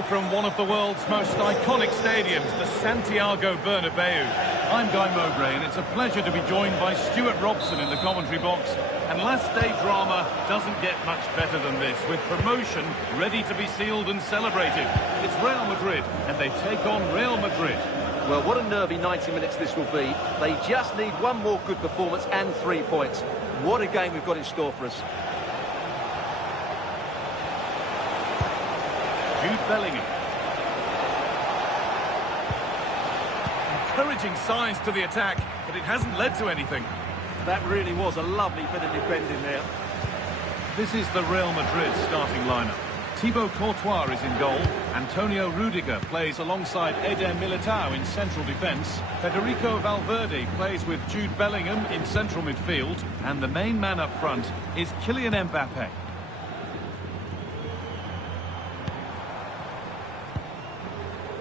Hello from one of the world's most iconic stadiums, the Santiago Bernabeu. I'm Guy Mowbray, and it's a pleasure to be joined by Stuart Robson in the commentary box. And last day drama doesn't get much better than this, with promotion ready to be sealed and celebrated. It's Real Madrid, and they take on Real Madrid. Well, what a nervy 90 minutes this will be. They just need one more good performance and 3 points. What a game we've got in store for us. Jude Bellingham. Encouraging signs to the attack, but it hasn't led to anything. That really was a lovely bit of defending there. This is the Real Madrid starting lineup. Thibaut Courtois is in goal. Antonio Rudiger plays alongside Eder Militao in central defence. Federico Valverde plays with Jude Bellingham in central midfield. And the main man up front is Kylian Mbappe.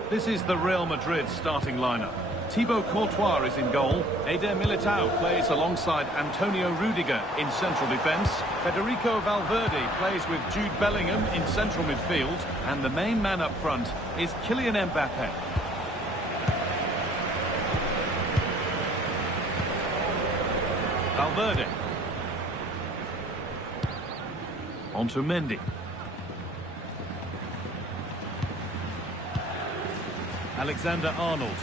This is the Real Madrid starting lineup. Thibaut Courtois is in goal. Eder Militao plays alongside Antonio Rudiger in central defence. Federico Valverde plays with Jude Bellingham in central midfield. And the main man up front is Kylian Mbappe. Valverde. On to Mendy. Alexander-Arnold.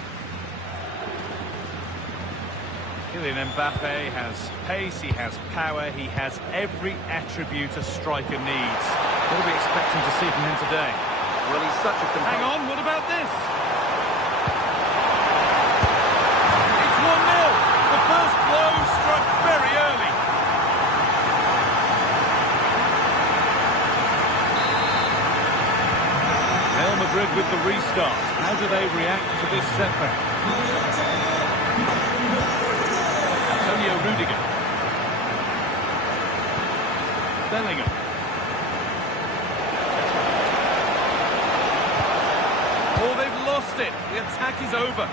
Kylian Mbappe has pace, he has power, he has every attribute a striker needs. What are we expecting to see from him today? Well, he's such a... Hang on, what about this? It's 1-0. The first blow struck very early. Real Madrid with the restart. How do they react to this setback? Antonio Rudiger. Bellingham. Oh, they've lost it. The attack is over.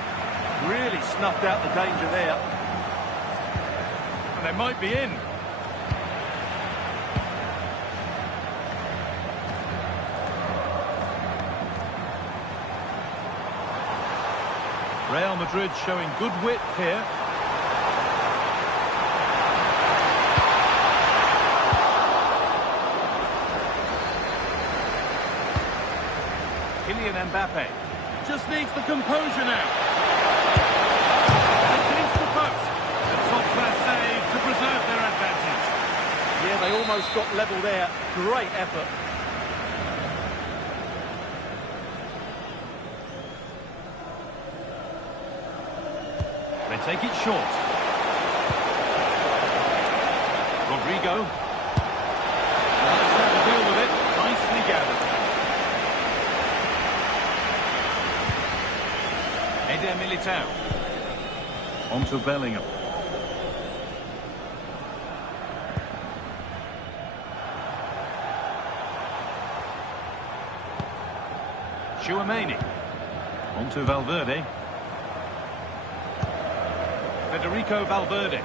Really snuffed out the danger there. And they might be in. Real Madrid showing good wit here. Kylian Mbappe just needs the composure now. Against the post. A top-class save to preserve their advantage. Yeah, they almost got level there. Great effort. They take it short. Rodrigo. Let's have to deal with it. Nicely gathered. Eder Militao. On to Bellingham. Tchouaméni. On to Valverde. Federico Valverde.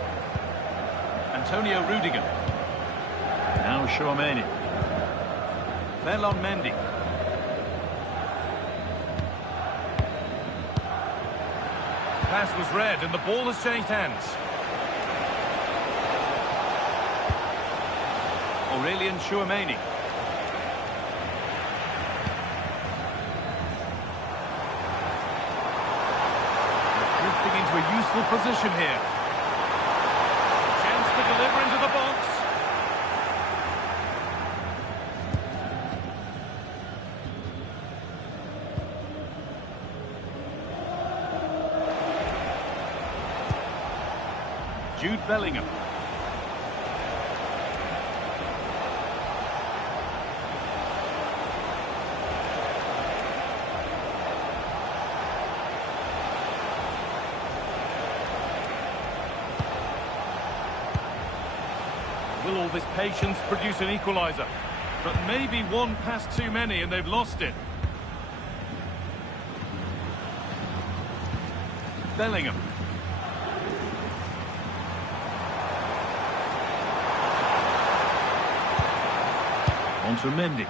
Antonio Rudiger. Now Tchouaméni. Ferland Mendy. Pass was read and the ball has changed hands. Aurélien Tchouaméni. Drifting into a useful position here. Chance to deliver into the box. Jude Bellingham. Will all this patience produce an equaliser? But maybe one pass too many and they've lost it. Bellingham. On to Mendy.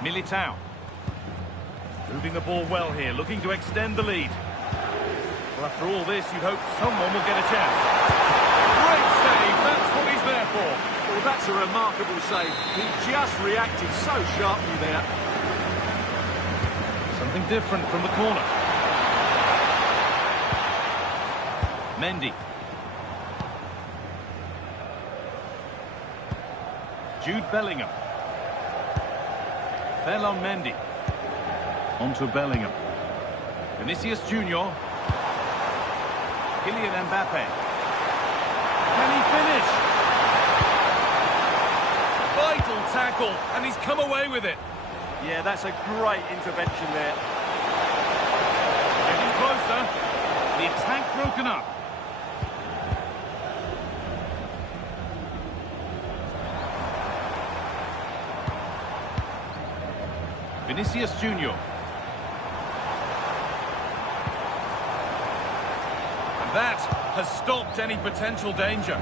Militao. Moving the ball well here, looking to extend the lead. Well, after all this, you'd hope someone will get a chance. Great save, that's what he's there for. Well, that's a remarkable save. He just reacted so sharply there. Something different from the corner. Mendy. Jude Bellingham. Ferland Mendy. On to Bellingham. Vinicius Junior. Kylian Mbappe. Can he finish? Vital tackle, and he's come away with it. Yeah, that's a great intervention there. Getting closer. The attack broken up. Vinicius Junior. And that has stopped any potential danger.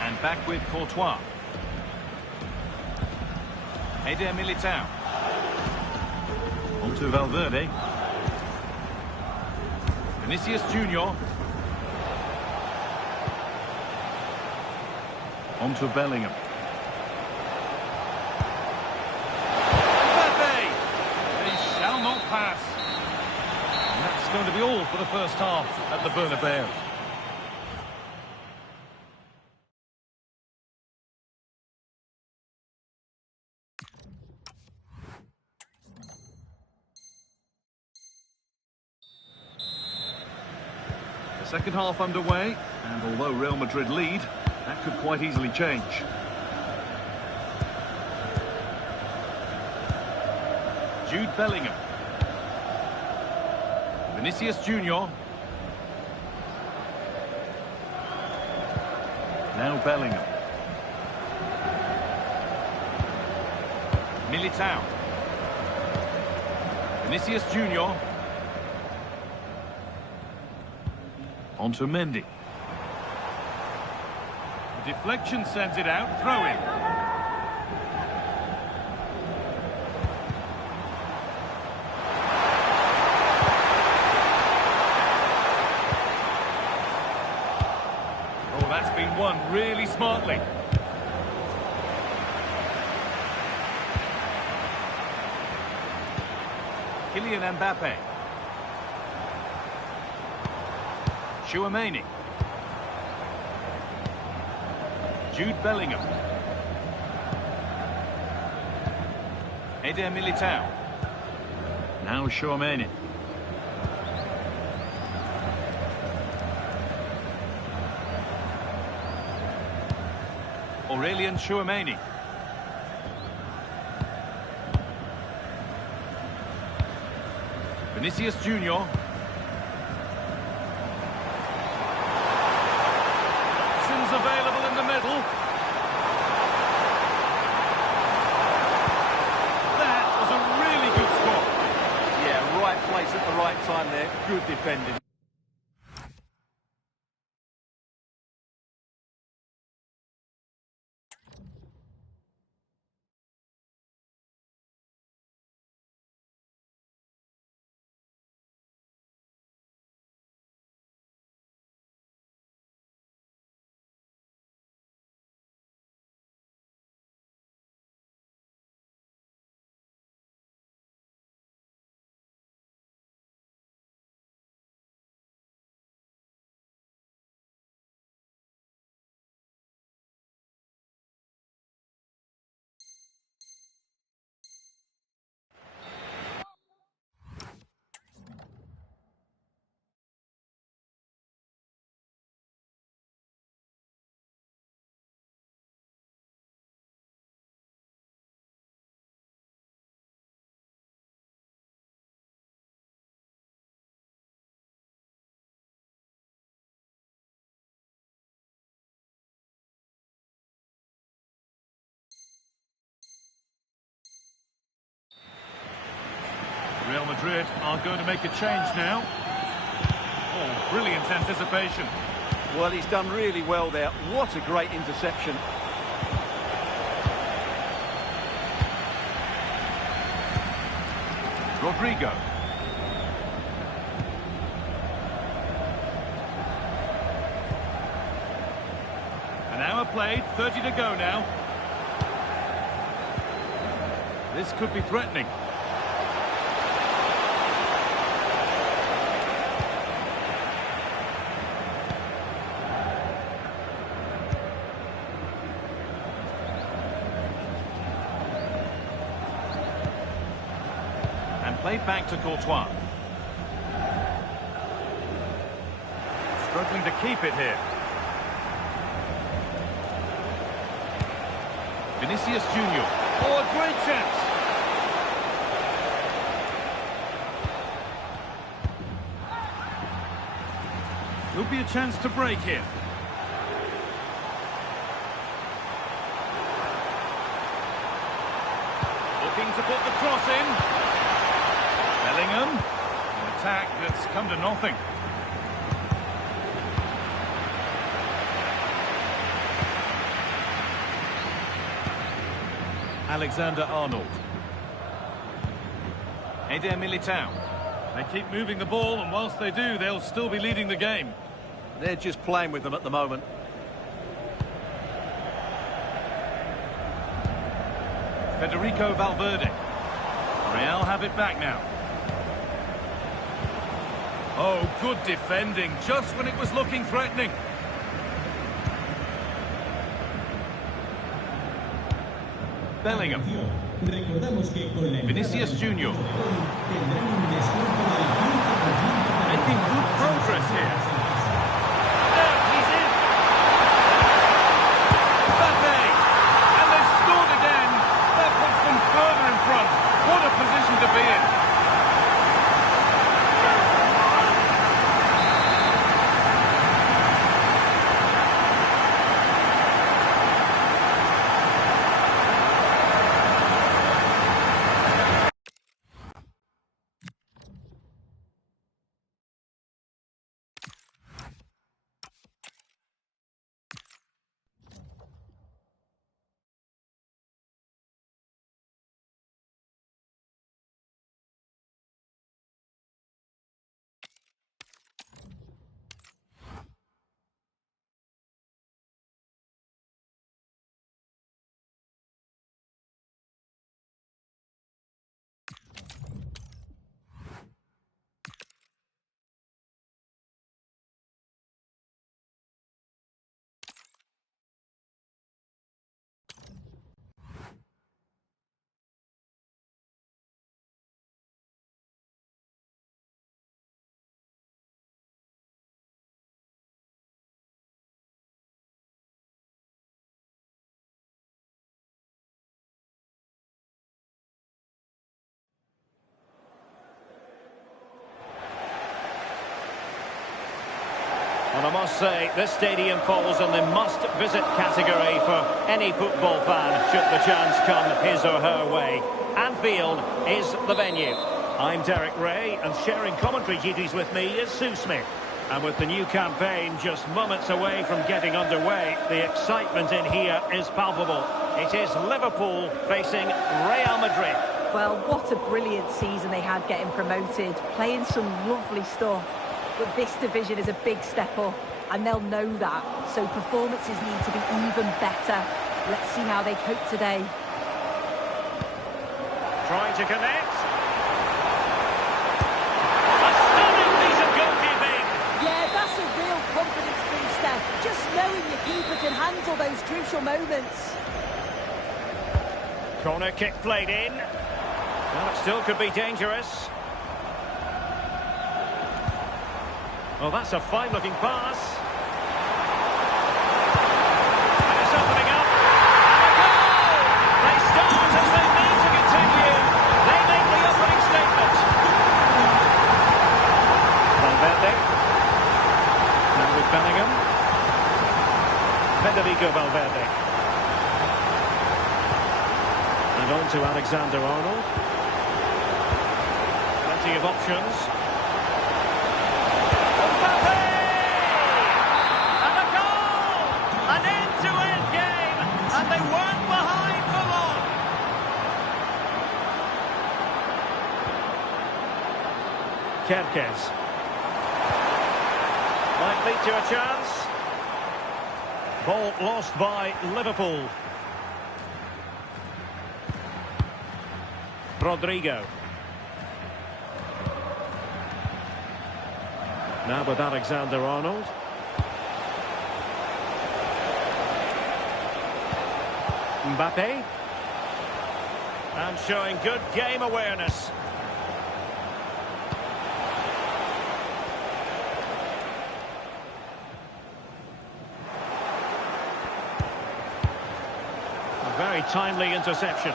And back with Courtois. Eder Militao. On to Valverde. Vinicius Junior. On to Bellingham. Mbappe! They shall not pass. And that's going to be all for the first half at the Bernabeu. The second half underway, and although Real Madrid lead, that could quite easily change. Jude Bellingham. Vinicius Junior. Now Bellingham. Militao. Vinicius Junior. On to Mendy. Deflection sends it out, throw in. Oh, that's been won really smartly. Kylian Mbappe. Chouameni. Jude Bellingham. Eder Militao. Now Chouameni. Aurelien Chouameni. Vinicius Junior. Available in the middle. That was a really good spot. Yeah, right place at the right time there. Good defending. Real Madrid are going to make a change now. Oh, brilliant anticipation. Well, he's done really well there. What a great interception. Rodrigo. An hour played, 30 to go now. This could be threatening. And played back to Courtois. Struggling to keep it here. Vinicius Junior. Oh, a great chance. Could be a chance to break here. Looking to put the cross in. Bellingham. An attack that's come to nothing. Alexander-Arnold. Eder Militao. They keep moving the ball, and whilst they do, they'll still be leading the game. They're just playing with them at the moment. Federico Valverde. Real have it back now. Oh, good defending, just when it was looking threatening. Bellingham. Vinicius Junior. Making good progress here. There, he's in. Zepe. And they've scored again. That puts them further in front. What a position to be in. And I must say, this stadium falls in the must-visit category for any football fan, should the chance come his or her way. Anfield is the venue. I'm Derek Ray, and sharing commentary duties with me is Sue Smith. And with the new campaign just moments away from getting underway, the excitement in here is palpable. It is Liverpool facing Real Madrid. Well, what a brilliant season they had getting promoted, playing some lovely stuff. But this division is a big step up, and they'll know that. So performances need to be even better. Let's see how they cope today. Trying to connect. A stunning piece of goalkeeping. Yeah, that's a real confidence booster. Just knowing your keeper can handle those crucial moments. Corner kick played in. Well, it still could be dangerous. Well, that's a fine-looking pass. And it's opening up. And a goal! They start as they need to continue. They make the opening statement. Valverde. Now with Bellingham. Federico Valverde. And on to Alexander-Arnold. Plenty of options. Kerkez. Might lead to a chance. Ball lost by Liverpool. Rodrigo. Now with Alexander-Arnold. Mbappe. And showing good game awareness. A very timely interception.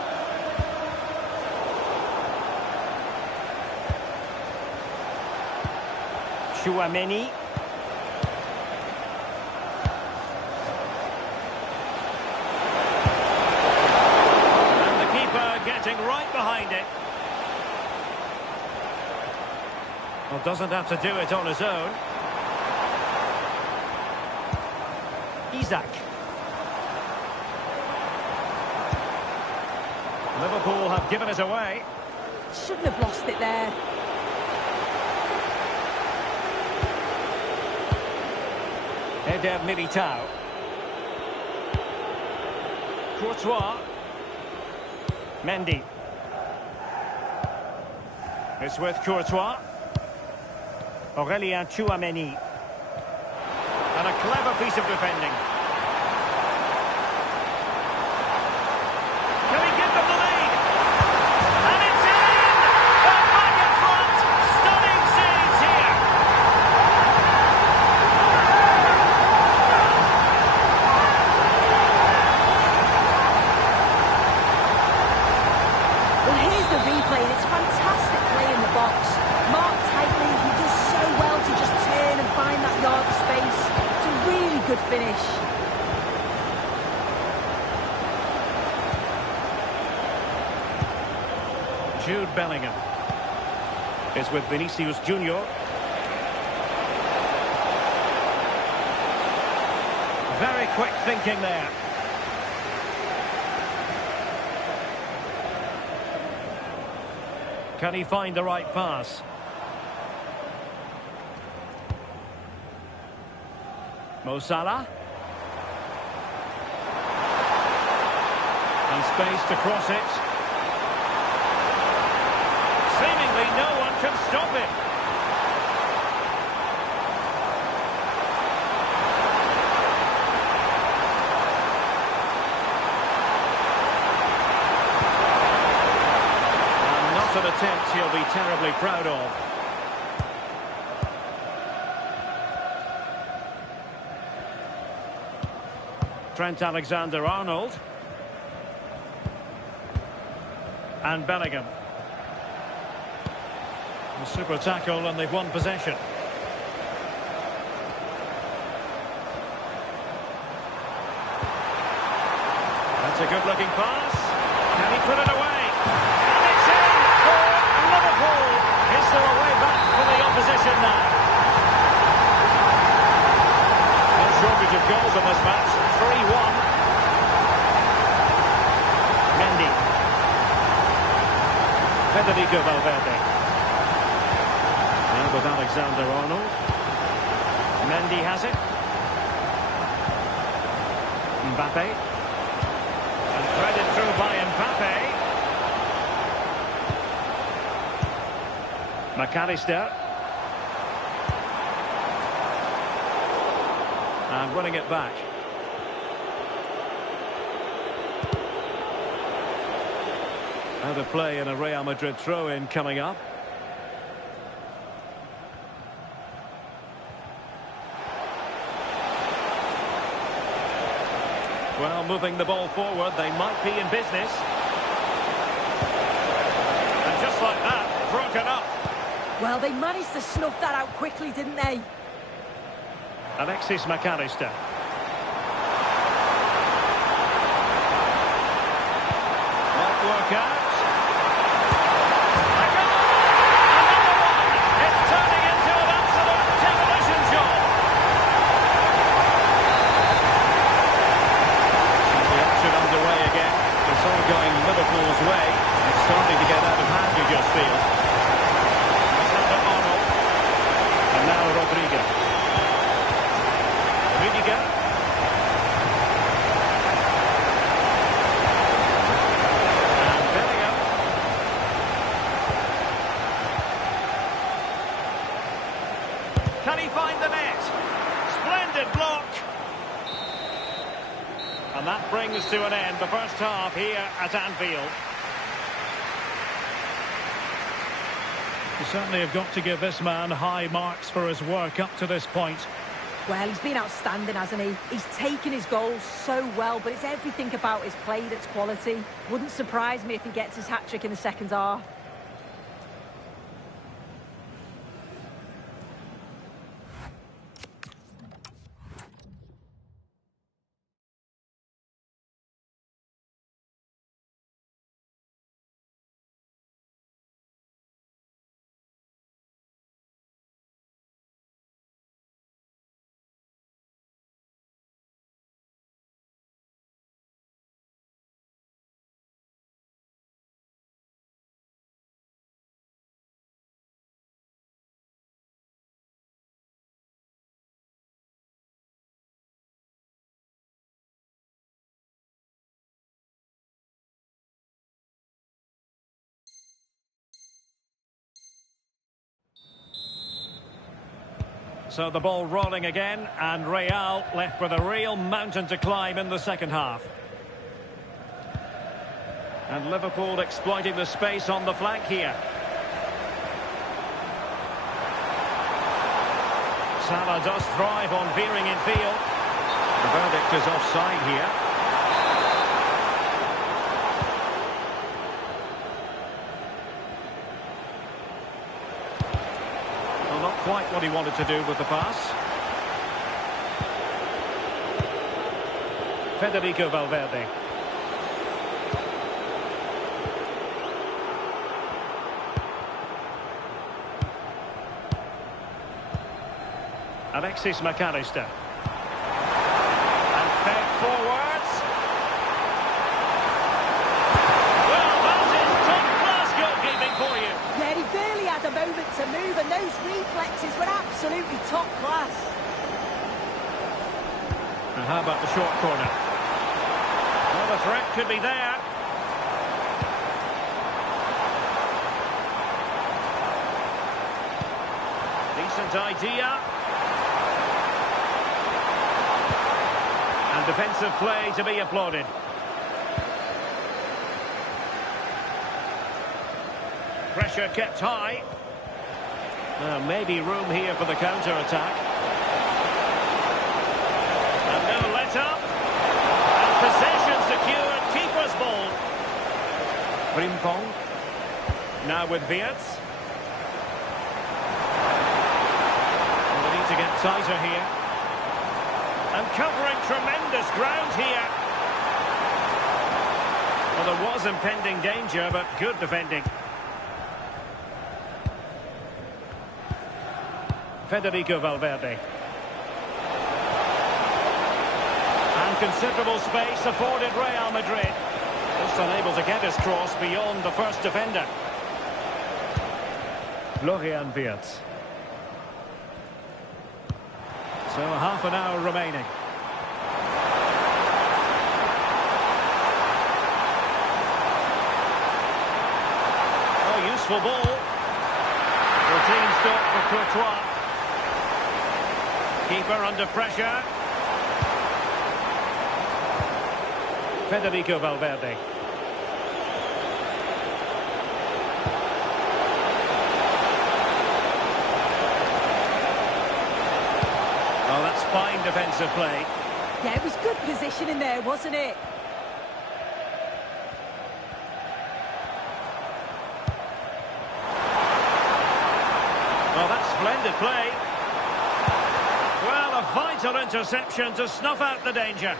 Chouameni. And the keeper getting right behind it. Well, doesn't have to do it on his own. Isaac. Liverpool have given it away. Shouldn't have lost it there. Eder Militao. Courtois. Mendy. It's with Courtois. Aurélien Chouameni. And a clever piece of defending. Can he give them the lead? And it's in! They're back in front! Stunning scenes here! Well, here's the replay, and it's fantastic play in the box. Marked tightly, he does so well to just turn and find that yard of space. It's a really good finish. Jude Bellingham is with Vinicius Junior. Very quick thinking there. Can he find the right pass? Mo Salah. And space to cross it. Seemingly no one can stop him. And not an attempt he'll be terribly proud of. Trent Alexander-Arnold. And Bellingham. A super tackle, and they've won possession. That's a good-looking pass. Can he put it away? And it's in for Liverpool. Is there a way back for the opposition now? No shortage of goals in this match. 3-1. Mendy. Federico Valverde. Now with Alexander-Arnold. Mendy has it. Mbappe. And threaded through by Mbappe. McAllister. And winning it back. Out of play and a Real Madrid throw-in coming up. Well, moving the ball forward, they might be in business. And just like that, broken up. Well, they managed to snuff that out quickly, didn't they? Alexis McAllister. Might work out. A goal! Another one! It's turning into an absolute demolition job. The action underway again. It's all going Liverpool's way. It's starting to get out of hand, you just feel. Alexander-Arnold. And that brings to an end the first half here at Anfield. You certainly have got to give this man high marks for his work up to this point. Well, he's been outstanding, hasn't he? He's taken his goals so well, but it's everything about his play that's quality. Wouldn't surprise me if he gets his hat-trick in the second half. So the ball rolling again, and Real left with a real mountain to climb in the second half. And Liverpool exploiting the space on the flank here. Salah does thrive on veering in field. The verdict is offside here. Not quite what he wanted to do with the pass. Federico Valverde. Alexis McAllister. And fed forwards. Well, that is top-class goalkeeping for you. Yeah, he barely had a moment to move, and those reflexes were absolutely top class. And how about the short corner? Well, the threat could be there. Decent idea. And defensive play to be applauded. Pressure kept high. Maybe room here for the counter-attack. And no let-up. And possession secured. Keeper's ball. Frimpong. Now with Wirtz. Well, they need to get tighter here. And covering tremendous ground here. Well, there was impending danger, but good defending. Federico Valverde. And considerable space afforded Real Madrid. Just unable to get his cross beyond the first defender. Florian Wirtz. So half an hour remaining. Oh, useful ball. Routine stop for Courtois. Keeper under pressure. Federico Valverde. Oh, that's fine defensive play. Yeah, it was good positioning there, wasn't it? Well, that's splendid play. Well, a vital interception to snuff out the danger.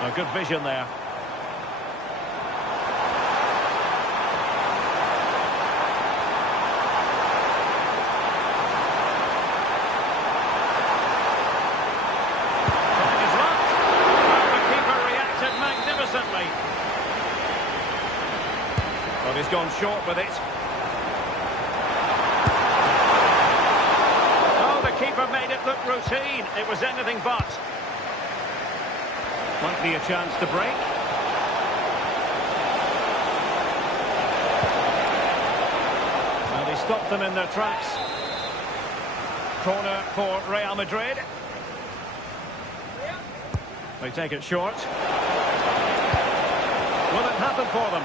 A good vision there. Trying his luck. Well, the keeper reacted magnificently. Well, he's gone short with it. Oh, the keeper made it look routine. It was anything but. Might be a chance to break. Well, he stopped them in their tracks. Corner for Real Madrid. They take it short. Will it happen for them?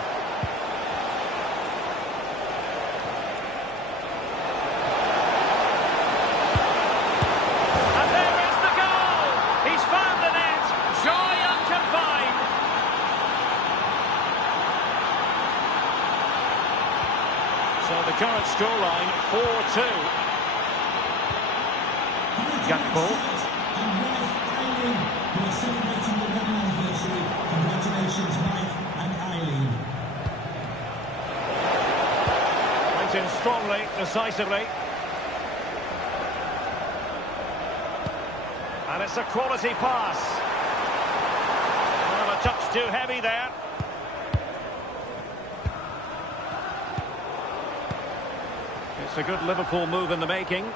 And there is the goal! He's found the net! Joy unconfined! So the current scoreline, 4-2. Gakpo. We're celebrating the wedding anniversary. Congratulations, Mike and Eileen. Went in strongly, decisively. And it's a quality pass. Well, a touch too heavy there. It's a good Liverpool move in the making.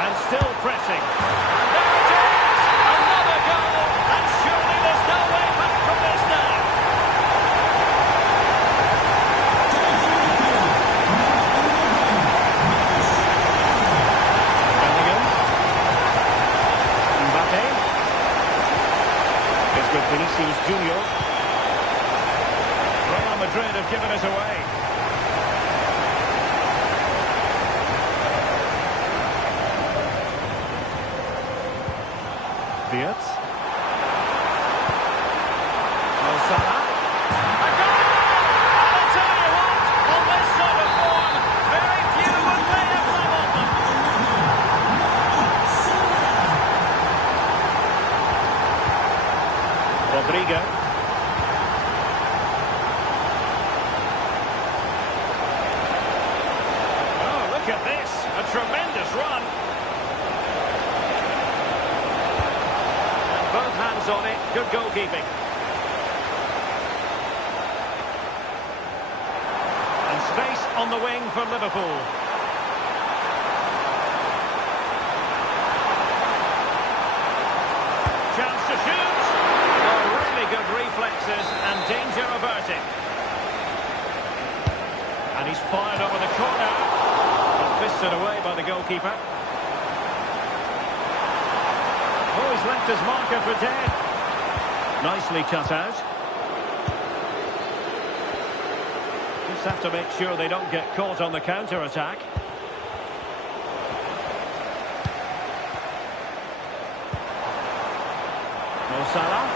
And still pressing. And there it is! Another goal! And surely there's no way back from this now. Bellingham. Mbappe. It's with Vinicius Junior. Real Madrid have given it away. Diaz. Mo Salah. A goal! I'll tell you what, on this sort of form, very few would lay a glove on them. Rodrigo. Oh, look at this, a tremendous run. Both hands on it, good goalkeeping. And space on the wing for Liverpool. Chance to shoot. Oh, really good reflexes and danger averted. And he's fired over the corner. But fisted away by the goalkeeper. Oh, he's left his marker for dead. Nicely cut out. Just have to make sure they don't get caught on the counter-attack. Mo Salah.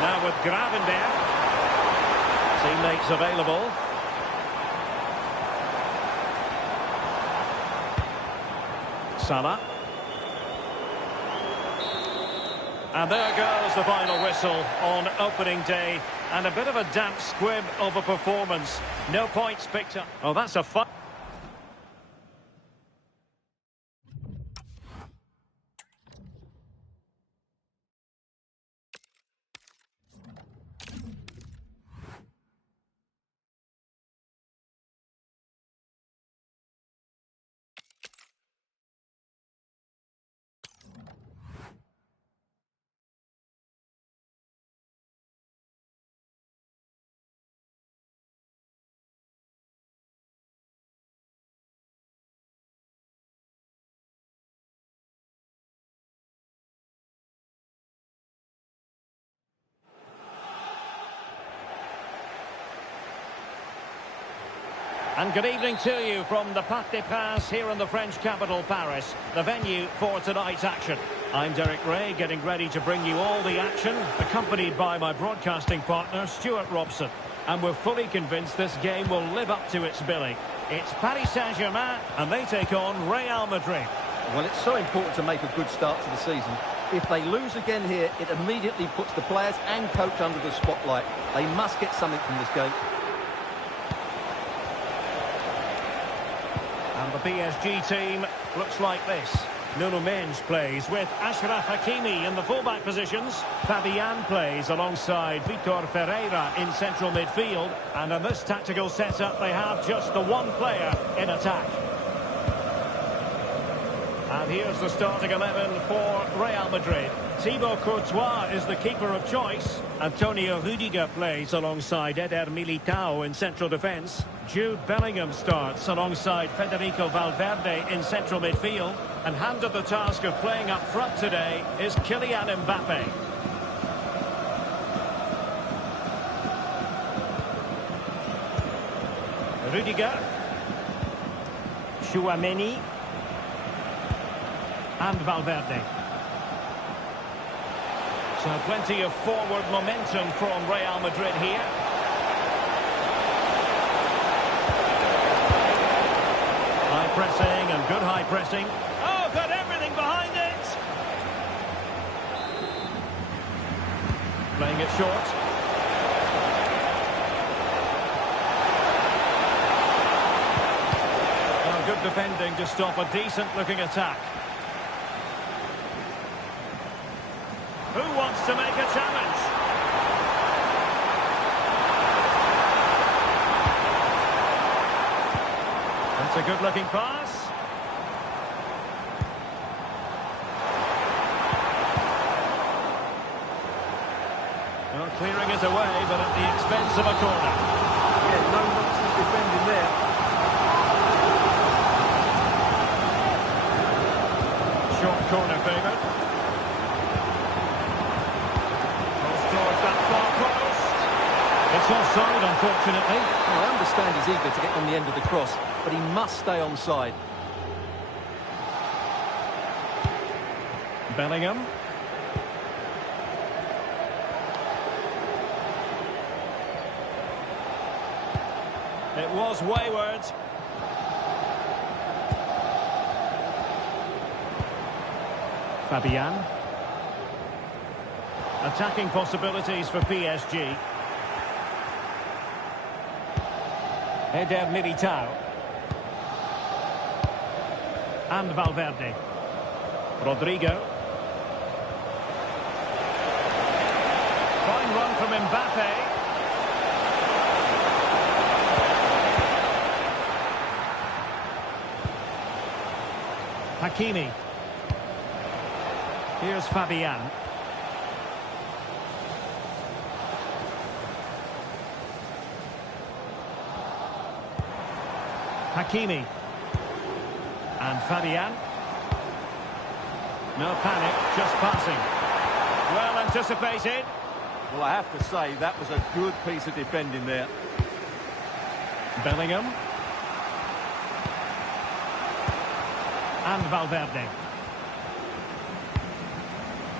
Now with Gravenberch. Teammates available. Salah. And there goes the final whistle on opening day. And a bit of a damp squib of a performance. No points picked up. Oh, that's a fun. And good evening to you from the Parc des Princes here in the French capital, Paris, the venue for tonight's action. I'm Derek Ray, getting ready to bring you all the action, accompanied by my broadcasting partner, Stuart Robson. And we're fully convinced this game will live up to its billing. It's Paris Saint-Germain, and they take on Real Madrid. Well, it's so important to make a good start to the season. If they lose again here, it immediately puts the players and coach under the spotlight. They must get something from this game. And the PSG team looks like this. Nuno Mendes plays with Achraf Hakimi in the fullback positions. Fabian plays alongside Vitor Ferreira in central midfield. And in this tactical setup, they have just the one player in attack. And here's the starting 11 for Real Madrid. Thibaut Courtois is the keeper of choice. Antonio Rudiger plays alongside Eder Militao in central defence. Jude Bellingham starts alongside Federico Valverde in central midfield. And handed the task of playing up front today is Kylian Mbappe. Rudiger. Chouameni. And Valverde. So plenty of forward momentum from Real Madrid here. High pressing and good high pressing. Oh, got everything behind it. Playing it short. Oh, good defending to stop a decent-looking attack. Who wants to make a challenge? That's a good-looking pass. Well, clearing it away, but at the expense of a corner. Yeah, no nonsense defending there. Short corner favoured. Towards that far post. It's offside, unfortunately. Well, I understand he's eager to get on the end of the cross, but he must stay onside. Bellingham. It was wayward. Fabian. Attacking possibilities for PSG. Eder Militao. And Valverde. Rodrigo. Fine run from Mbappe. Hakimi. Here's Fabian. Hakimi. And Fabian. No panic, just passing. Well anticipated. Well, I have to say, that was a good piece of defending there. Bellingham. And Valverde.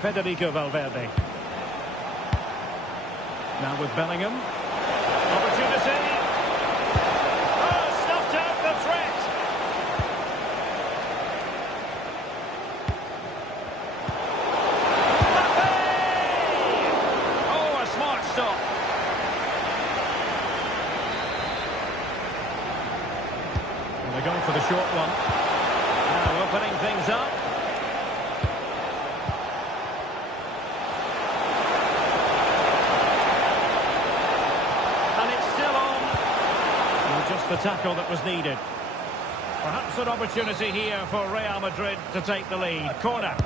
Federico Valverde. Now with Bellingham. Opportunity. Oh, snuffed out the threat. Mbappe! Oh, a smart stop. And they're going for the short one. Now opening things up. Just the tackle that was needed. Perhaps an opportunity here for Real Madrid to take the lead. Corner.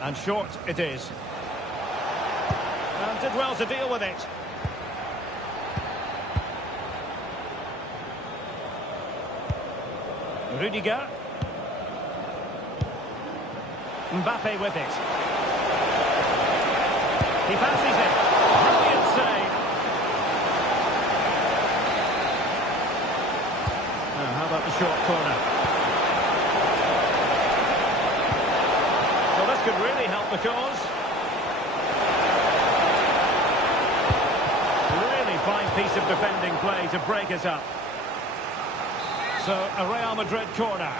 And short it is. And did well to deal with it. Rudiger. Mbappe with it. He fancies it. Brilliant save. How about the short corner? Well, this could really help the cause. Really fine piece of defending play to break it up. So, a Real Madrid corner.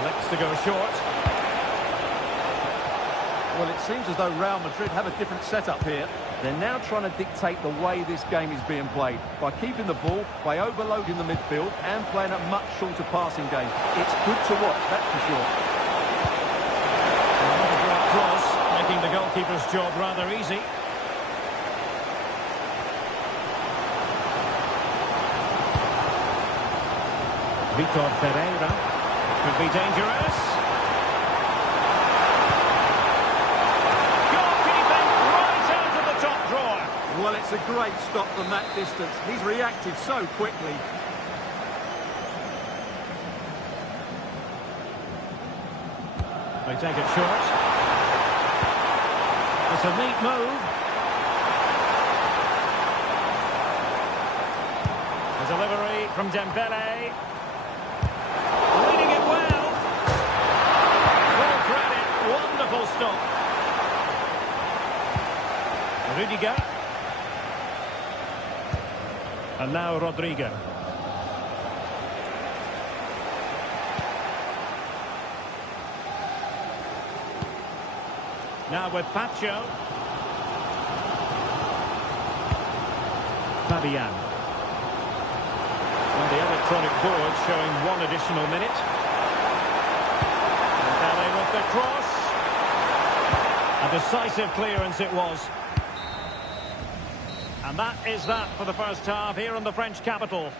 Elects to go short. Well, it seems as though Real Madrid have a different setup here. They're now trying to dictate the way this game is being played by keeping the ball, by overloading the midfield and playing a much shorter passing game. It's good to watch, that's for sure. Another great cross, making the goalkeeper's job rather easy. Vitor Pereira could be dangerous. That's a great stop from that distance. He's reacted so quickly. They take it short. It's a neat move. A delivery from Dembele. Leading it well. Full credit. Wonderful stop. Rudiger. And now Rodrigo. Now with Pacho. Fabian. And the electronic board showing one additional minute. Dembele with the cross. A decisive clearance it was. And that is that for the first half here in the French capital.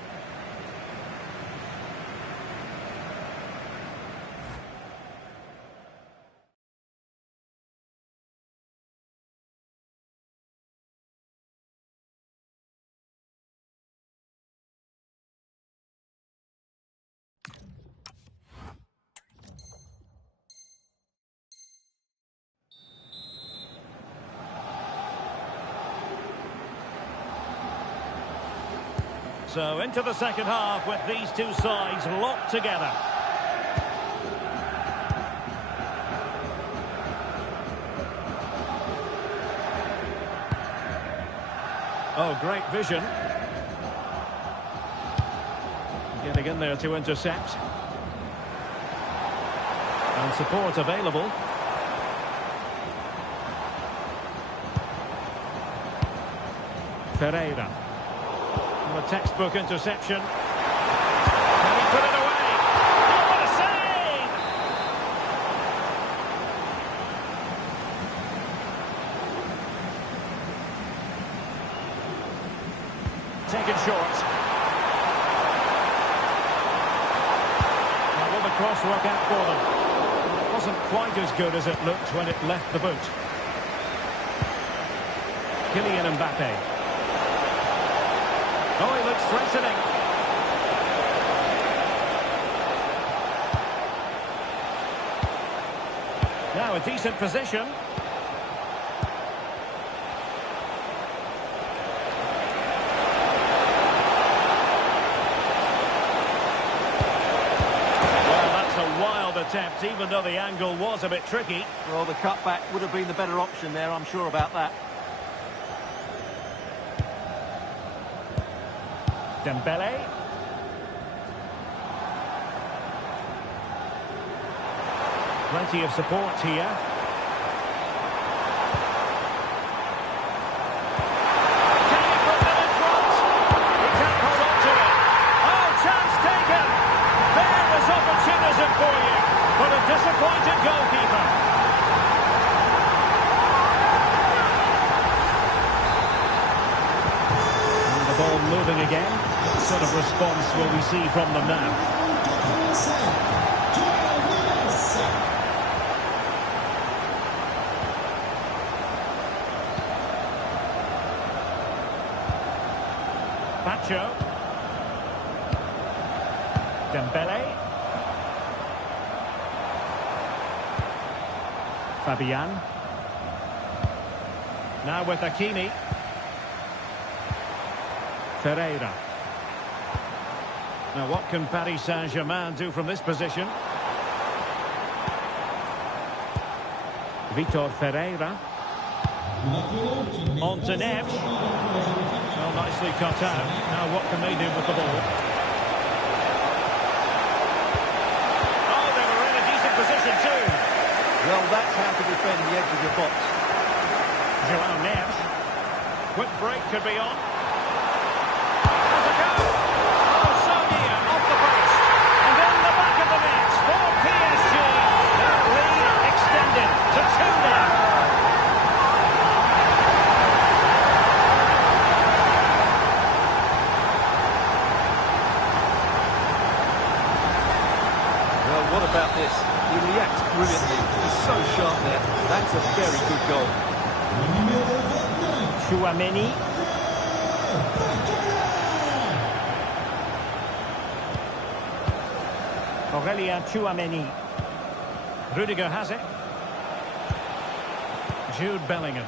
So into the second half with these two sides locked together. Oh, great vision. Getting in there to intercept. And support available. Ferreira. A textbook interception. And he put it away. Oh, what a save! Taken short. Now will the cross work out for them? It wasn't quite as good as it looked when it left the boot. Kylian Mbappe. Oh, he looks threatening. Now a decent position. Well, that's a wild attempt, even though the angle was a bit tricky. Well, the cutback would have been the better option there, I'm sure about that. Dembele. Plenty of support here. Can he put them in front? He can't hold on to it. Oh, chance taken. There was opportunism for you, but a disappointed goalkeeper. And the ball moving again. What sort of response will we see from them now? Pacho. Dembele. Fabian. Now with Hakimi. Ferreira. Now what can Paris Saint-Germain do from this position? Vitor Ferreira. On to Neves. Well, nicely cut out. Now what can they do with the ball? Oh, they were in a decent position too. Well, that's how to defend the edge of your box. João Neves. Quick break could be on. What about this? He reacts brilliantly. He's so sharp there. That's a very good goal. Chouameni. Aurelien Tchouameni. Rudiger has it. Jude Bellingham.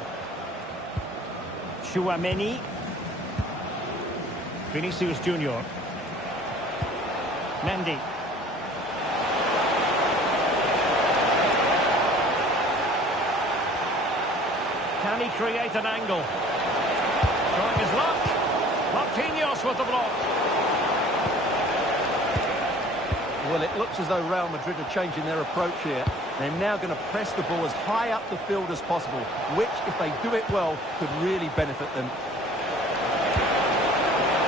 Tchouameni. Vinicius Junior. Mendy. Can he create an angle? Trying his luck. Marquinhos with the block. Well, it looks as though Real Madrid are changing their approach here. They're now going to press the ball as high up the field as possible, which, if they do it well, could really benefit them.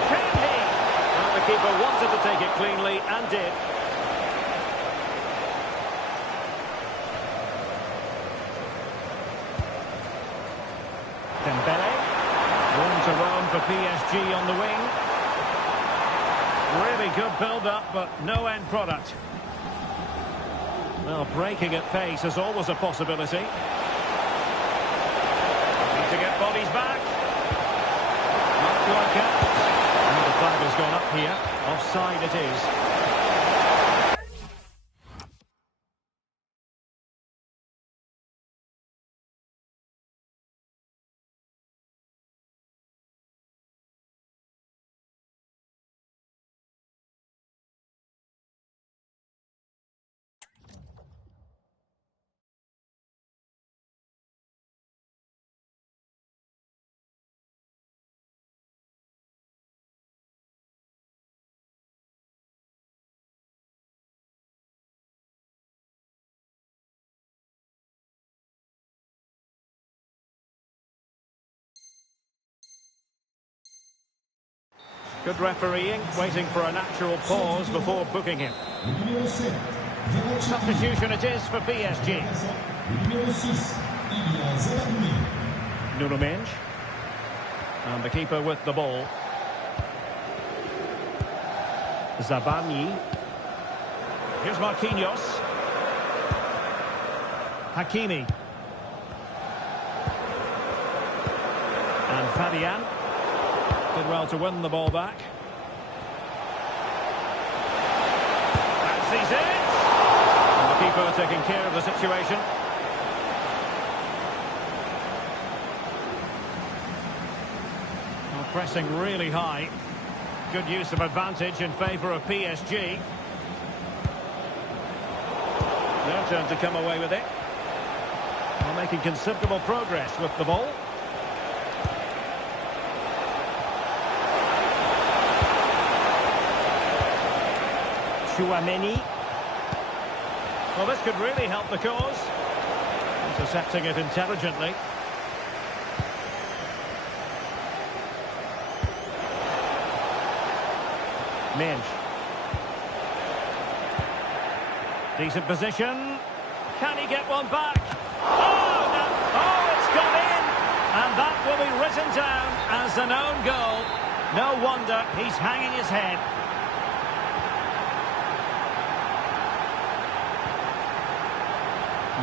Can he? Well, the keeper wanted to take it cleanly and did. Dembele. Room to roam for PSG on the wing. Really good build-up, but no end product. Well, breaking at pace is always a possibility. Need to get bodies back. Not quite out. And the flag has gone up here. Offside it is. Good refereeing, waiting for a natural pause before booking him. Substitution it is for PSG. Nuno Mendes. And the keeper with the ball. Zabani. Here's Marquinhos. Hakimi. And Fabian. Did well to win the ball back. Fancies it! And the keeper taking care of the situation. Well, pressing really high. Good use of advantage in favour of PSG. Their turn to come away with it. Well, making considerable progress with the ball. Tchouameni. Well, this could really help the cause. Intercepting it intelligently. Mendes. Decent position. Can he get one back? Oh, no. Oh, it's gone in. And that will be written down as an own goal. No wonder he's hanging his head.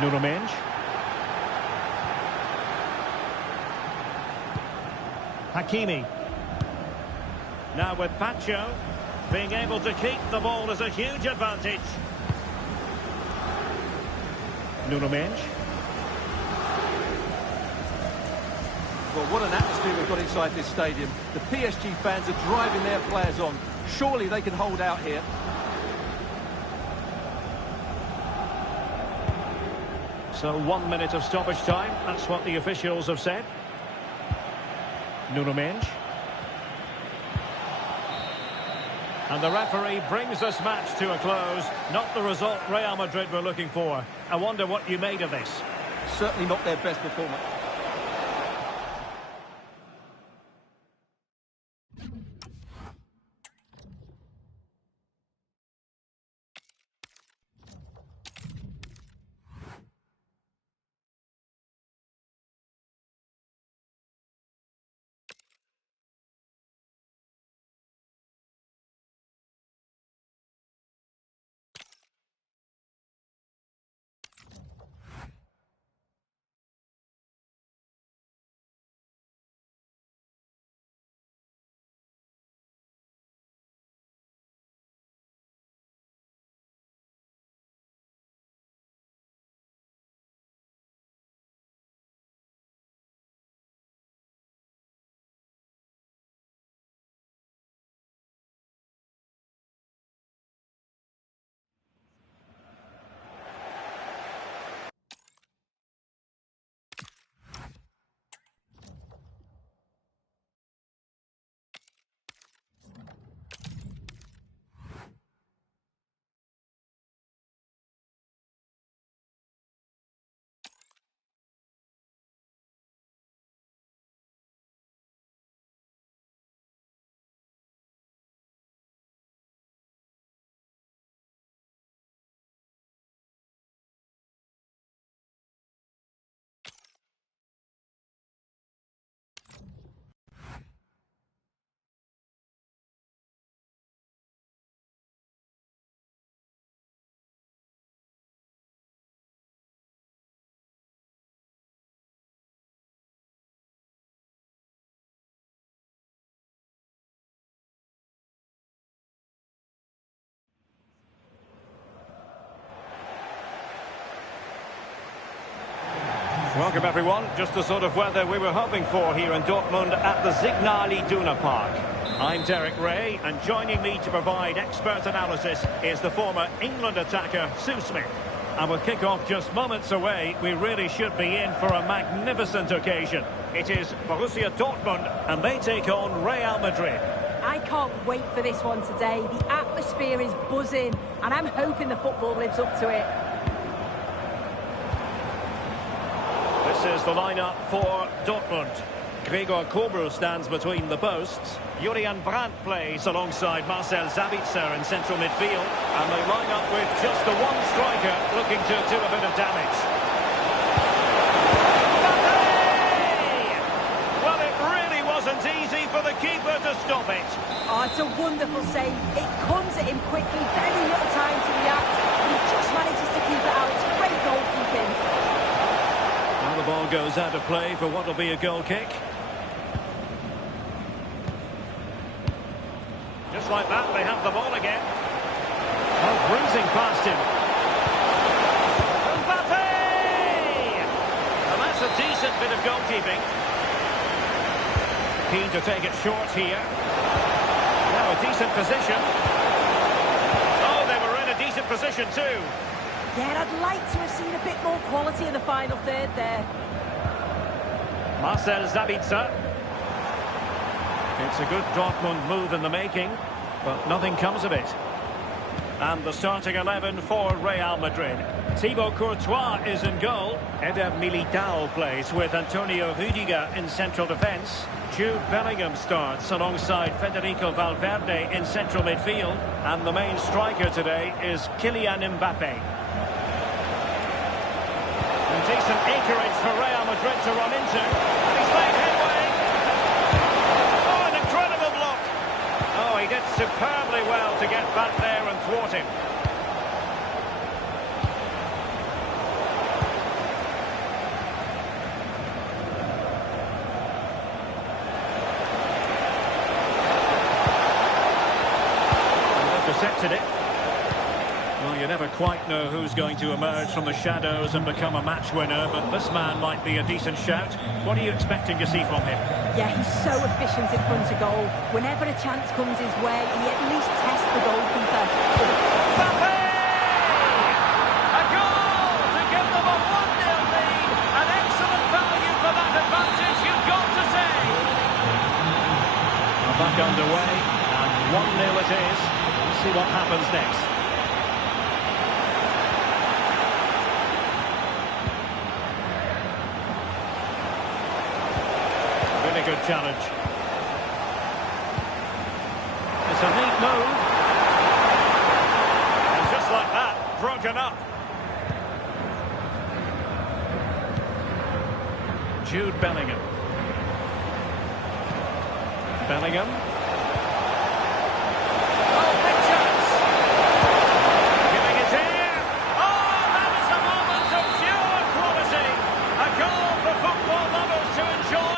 Nuno Mendes. Hakimi. Now with Pacho. Being able to keep the ball is a huge advantage. Nuno Mendes. Well, what an atmosphere we've got inside this stadium. The PSG fans are driving their players on. Surely they can hold out here. So 1 minute of stoppage time. That's what the officials have said. Nuno Mendes. And the referee brings this match to a close. Not the result Real Madrid were looking for. I wonder what you made of this. Certainly not their best performance. Welcome everyone. Just the sort of weather we were hoping for here in Dortmund at the Signal Iduna Park. I'm Derek Ray, and joining me to provide expert analysis is the former England attacker Sue Smith. And with kick-off just moments away, we really should be in for a magnificent occasion. It is Borussia Dortmund, and they take on Real Madrid. I can't wait for this one today. The atmosphere is buzzing, and I'm hoping the football lives up to it. This is the lineup for Dortmund. Gregor Kobel stands between the posts. Julian Brandt plays alongside Marcel Sabitzer in central midfield. And they line up with just the one striker looking to do a bit of damage. Well, it really wasn't easy for the keeper to stop it. Oh, it's a wonderful save. It comes at him quickly, very little time to react. But he just manages to keep it out. It's great goalkeeping. Well, the ball goes out of play for what will be a goal kick. Just like that, they have the ball again. Oh, bruising past him. Mbappe! And that's a decent bit of goalkeeping. Keen to take it short here. Now a decent position. Oh, they were in a decent position too. Yeah, I'd like to have seen a bit more quality in the final third there. Marcel Sabitzer. It's a good Dortmund move in the making, but nothing comes of it. And the starting 11 for Real Madrid. Thibaut Courtois is in goal. Eder Militao plays with Antonio Rüdiger in central defence. Jude Bellingham starts alongside Federico Valverde in central midfield. And the main striker today is Kylian Mbappe. And decent acreage for Real Madrid to run into. And he's made headway. Oh, an incredible block. Oh, he did superbly well to get back there and thwart him. Intercepted it. Well, you never quite know who's going to emerge from the shadows and become a match winner, but this man might be a decent shout. What are you expecting to see from him? Yeah, he's so efficient in front of goal. Whenever a chance comes his way, he at least tests the goalkeeper. Mbappe! A goal to give them a 1-0 lead. An excellent value for that advantage, you've got to say. Well, back underway, and 1-0 it is. Let's see what happens next. Really good challenge. It's a neat move. And just like that, broken up. Jude Bellingham. Bellingham. Oh, big chance. Giving it here. Oh, that is a moment of pure quality. A goal for football lovers to enjoy.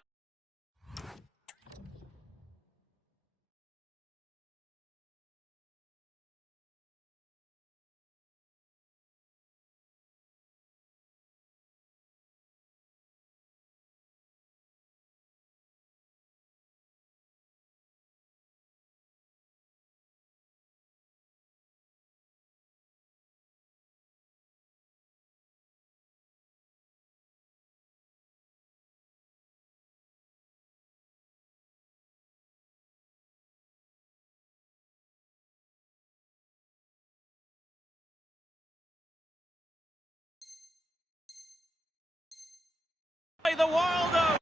The world of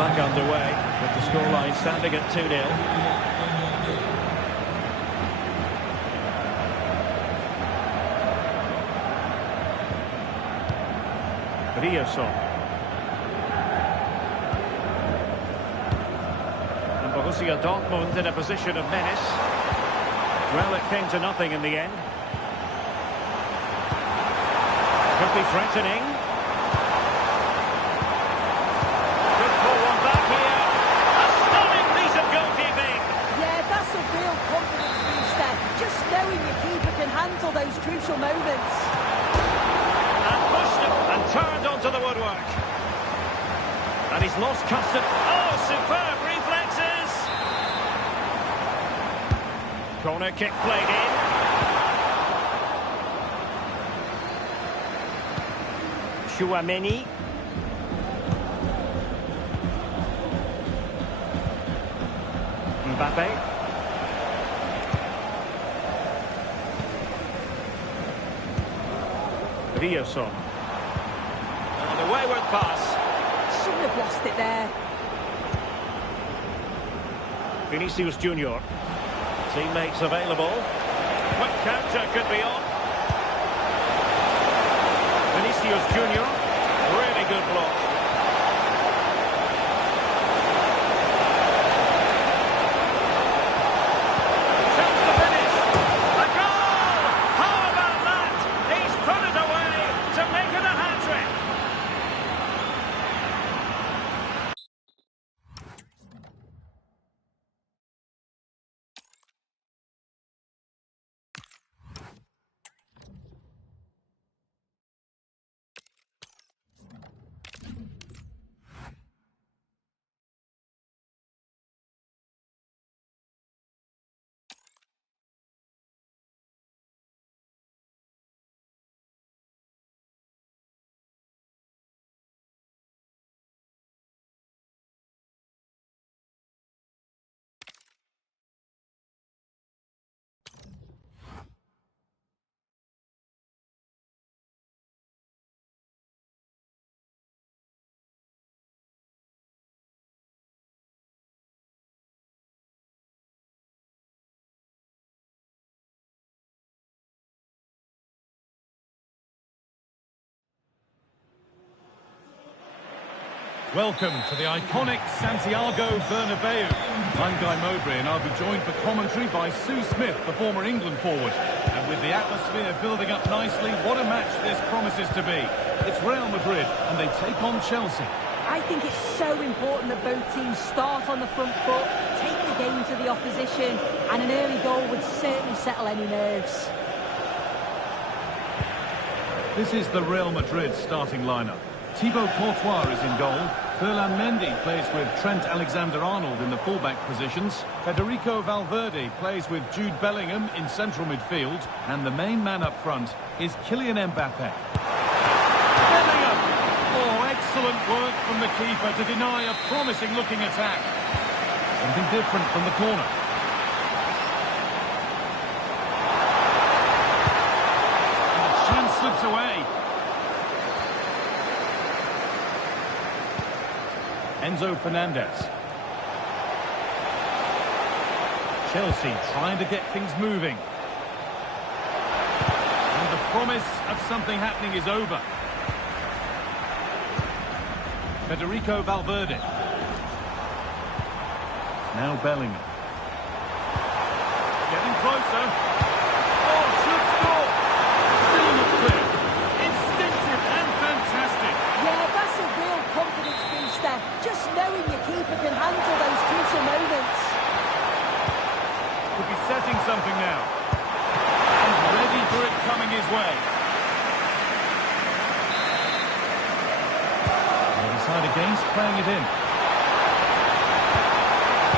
back underway with the scoreline standing at 2-0. And Borussia Dortmund in a position of menace. Well, it came to nothing in the end. Could be threatening. Could pull one back here. A stunning piece of goalkeeping. Yeah, that's a real confidence booster. Just knowing your keeper can handle those crucial moments. And pushed him and turned onto the woodwork. And he's lost custody. Oh, superb reflexes. Corner kick played in. Chouameni. Mbappe. Rioson. And a wayward pass. Shouldn't have lost it there. Vinicius Junior. Teammates available. Quick counter could be on. Vinicius Junior. Really good block. Chance to finish. A goal! How about that? He's put it away to make it a hat-trick. Welcome to the iconic Santiago Bernabeu. I'm Guy Mowbray and I'll be joined for commentary by Sue Smith, the former England forward. And with the atmosphere building up nicely, what a match this promises to be. It's Real Madrid and they take on Chelsea. I think it's so important that both teams start on the front foot, take the game to the opposition, and an early goal would certainly settle any nerves. This is the Real Madrid starting lineup. Thibaut Courtois is in goal. Ferland Mendy plays with Trent Alexander-Arnold in the fullback positions. Federico Valverde plays with Jude Bellingham in central midfield. And the main man up front is Kylian Mbappe. Bellingham! Oh, excellent work from the keeper to deny a promising-looking attack. Something different from the corner. And the chance slips away. Enzo Fernandez. Chelsea trying to get things moving. And the promise of something happening is over. Federico Valverde. Now Bellingham. Getting closer. Oh, should score. Still not clear. Instinctive and fantastic. Yeah, that's a real confidence booster. Just knowing your keeper can handle those crucial moments. Could be setting something now. And ready for it coming his way. They decide against playing it in.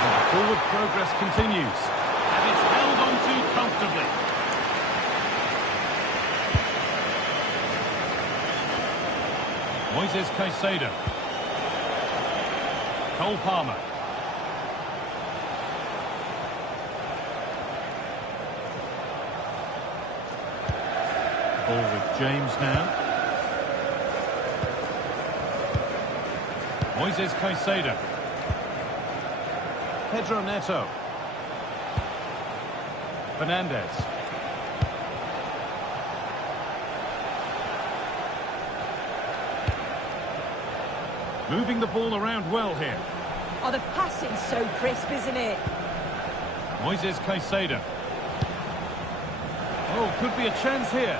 And the forward progress continues. And it's held on to comfortably. Moises Caicedo. Cole Palmer. Ball with James now. Moises Caicedo. Pedro Neto. Fernandez. Moving the ball around well here. Oh, the passing's so crisp, isn't it? Moises Caicedo. Oh, could be a chance here.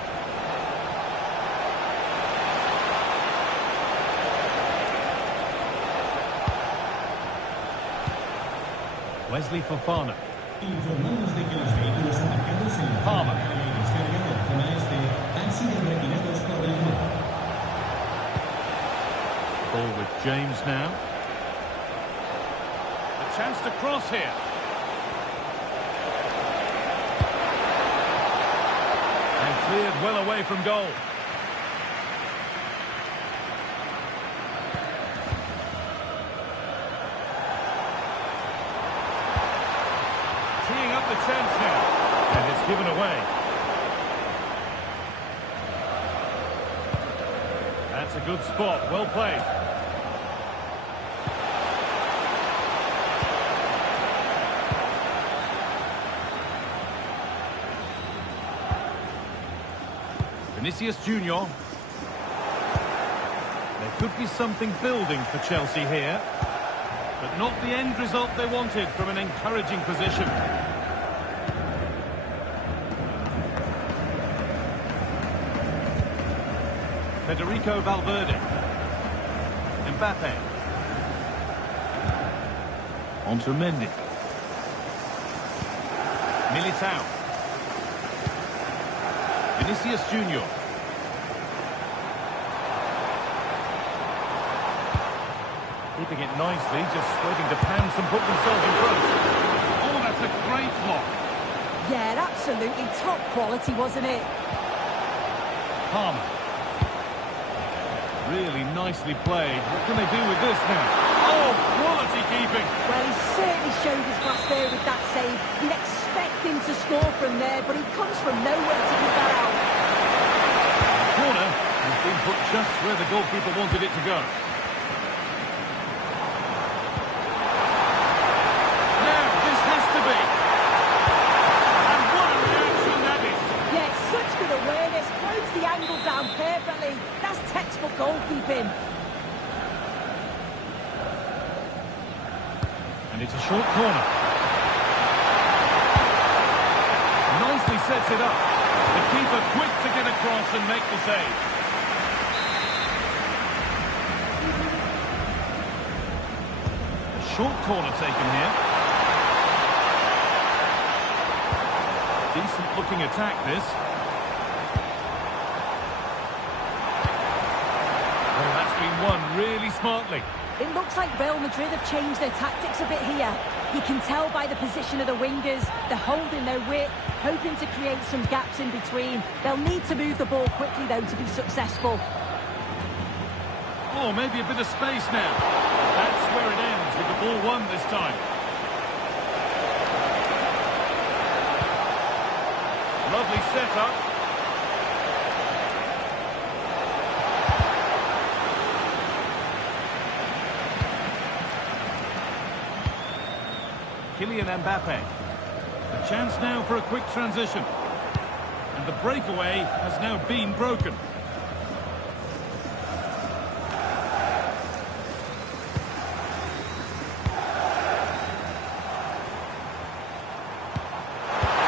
Wesley Fofana. Informamos de que los vehículos aparcados en la Palmer. calle descargado zona este han sido retirados por el grupo. Ball with James now. A chance to cross here. And cleared well away from goal. Teeing up the chance now. And it's given away. That's a good spot. Well played. Vinicius Junior. There could be something building for Chelsea here, but not the end result they wanted from an encouraging position. Federico Valverde. Mbappe. On to Mendy. Militao. Vinicius Junior. Keeping it nicely, just waiting to pounce and put themselves in front. Oh, that's a great block. Yeah, absolutely top quality, wasn't it? Palmer. Really nicely played. What can they do with this now? Oh, quality keeping. Well, he certainly showed his class there with that save. You'd expect him to score from there, but he comes from nowhere to keep that out. The corner has been put just where the goalkeeper wanted it to go. Now, this has to be. And what a reaction that is. Yeah, such good awareness. Closed the angle down perfectly. That's textbook goalkeeping. And it's a short corner. Nicely sets it up. The keeper quick to get across and make the save. A short corner taken here. Decent looking attack this. Oh, that's been won really smartly. It looks like Real Madrid have changed their tactics a bit here. You can tell by the position of the wingers. They're holding their width, hoping to create some gaps in between. They'll need to move the ball quickly, though, to be successful. Oh, maybe a bit of space now. That's where it ends, with the ball won this time. Lovely setup. Kylian Mbappe. A chance now for a quick transition. And the breakaway has now been broken.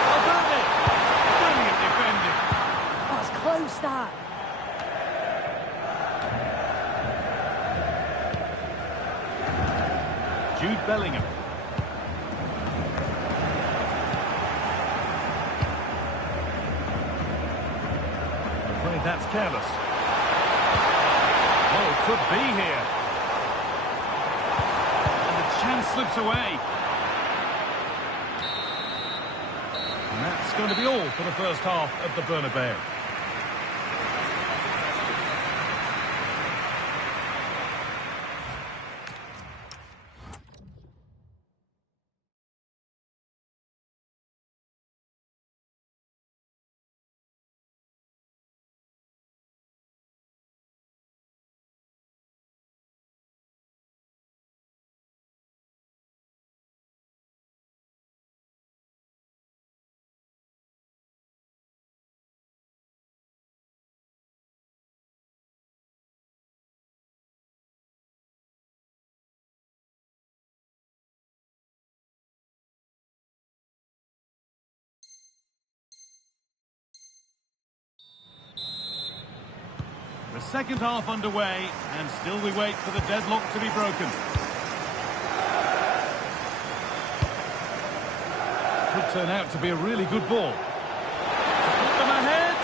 Valverde. Brilliant defending. Oh, it's close, that. Jude Bellingham. That's careless. Oh, could be here. And the chance slips away. And that's going to be all for the first half of the Bernabeu. second half underway, and still we wait for the deadlock to be broken. Could turn out to be a really good ball. To put them ahead.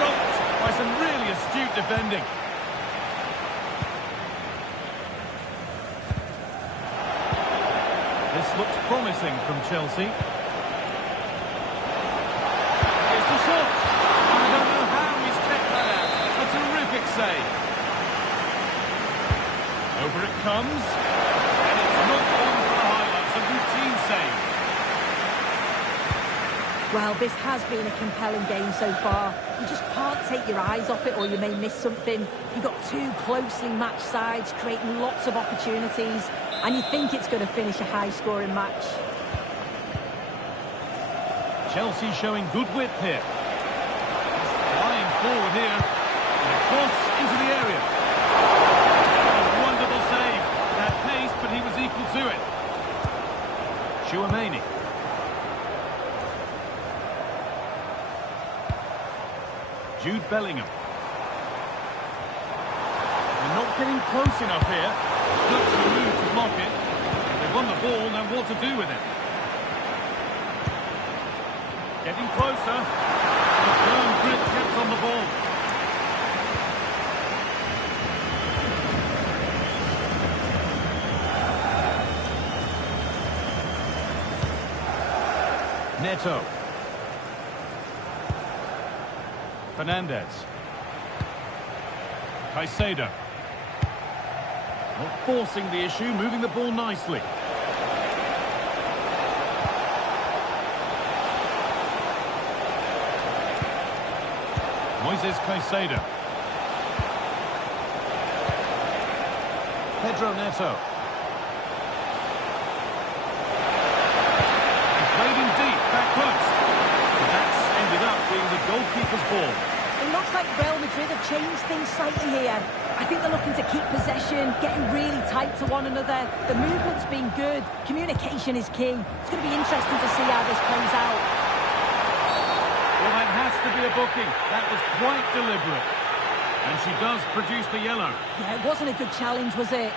Stopped by some really astute defending. This looks promising from Chelsea. Here's the shot. I don't know how he's kept that out. A terrific save. Over it comes. And it's not one for the highlights. A routine save. Well, this has been a compelling game so far. You just can't take your eyes off it or you may miss something. You've got two closely matched sides creating lots of opportunities, and you think it's going to finish a high-scoring match. Chelsea showing good width here. Flying forward here. And across into the area. A wonderful save. That pace, but he was equal to it. Chouameni. Jude Bellingham. They're not getting close enough here. Looks to move to block it. They've won the ball, now what to do with it? Getting closer. The firm grip kept on the ball. Neto. Fernandez. Caicedo. Not forcing the issue, moving the ball nicely. Moises Caicedo. Pedro Neto. And played in deep, back post. And that's ended up being the goalkeeper's ball. It looks like Real Madrid have changed things slightly here. I think they're looking to keep possession, getting really tight to one another. The movement's been good. Communication is key. It's going to be interesting to see how this plays out. Well, that has to be a booking. That was quite deliberate. And she does produce the yellow. Yeah, it wasn't a good challenge, was it?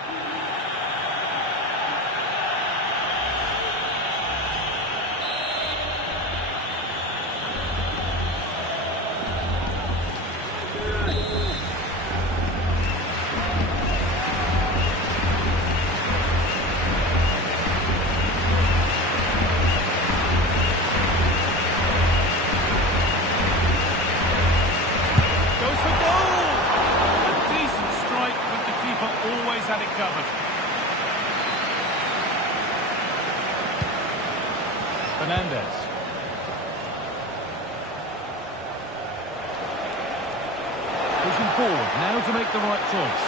Had it covered. Fernandez. Pushing forward, now to make the right choice.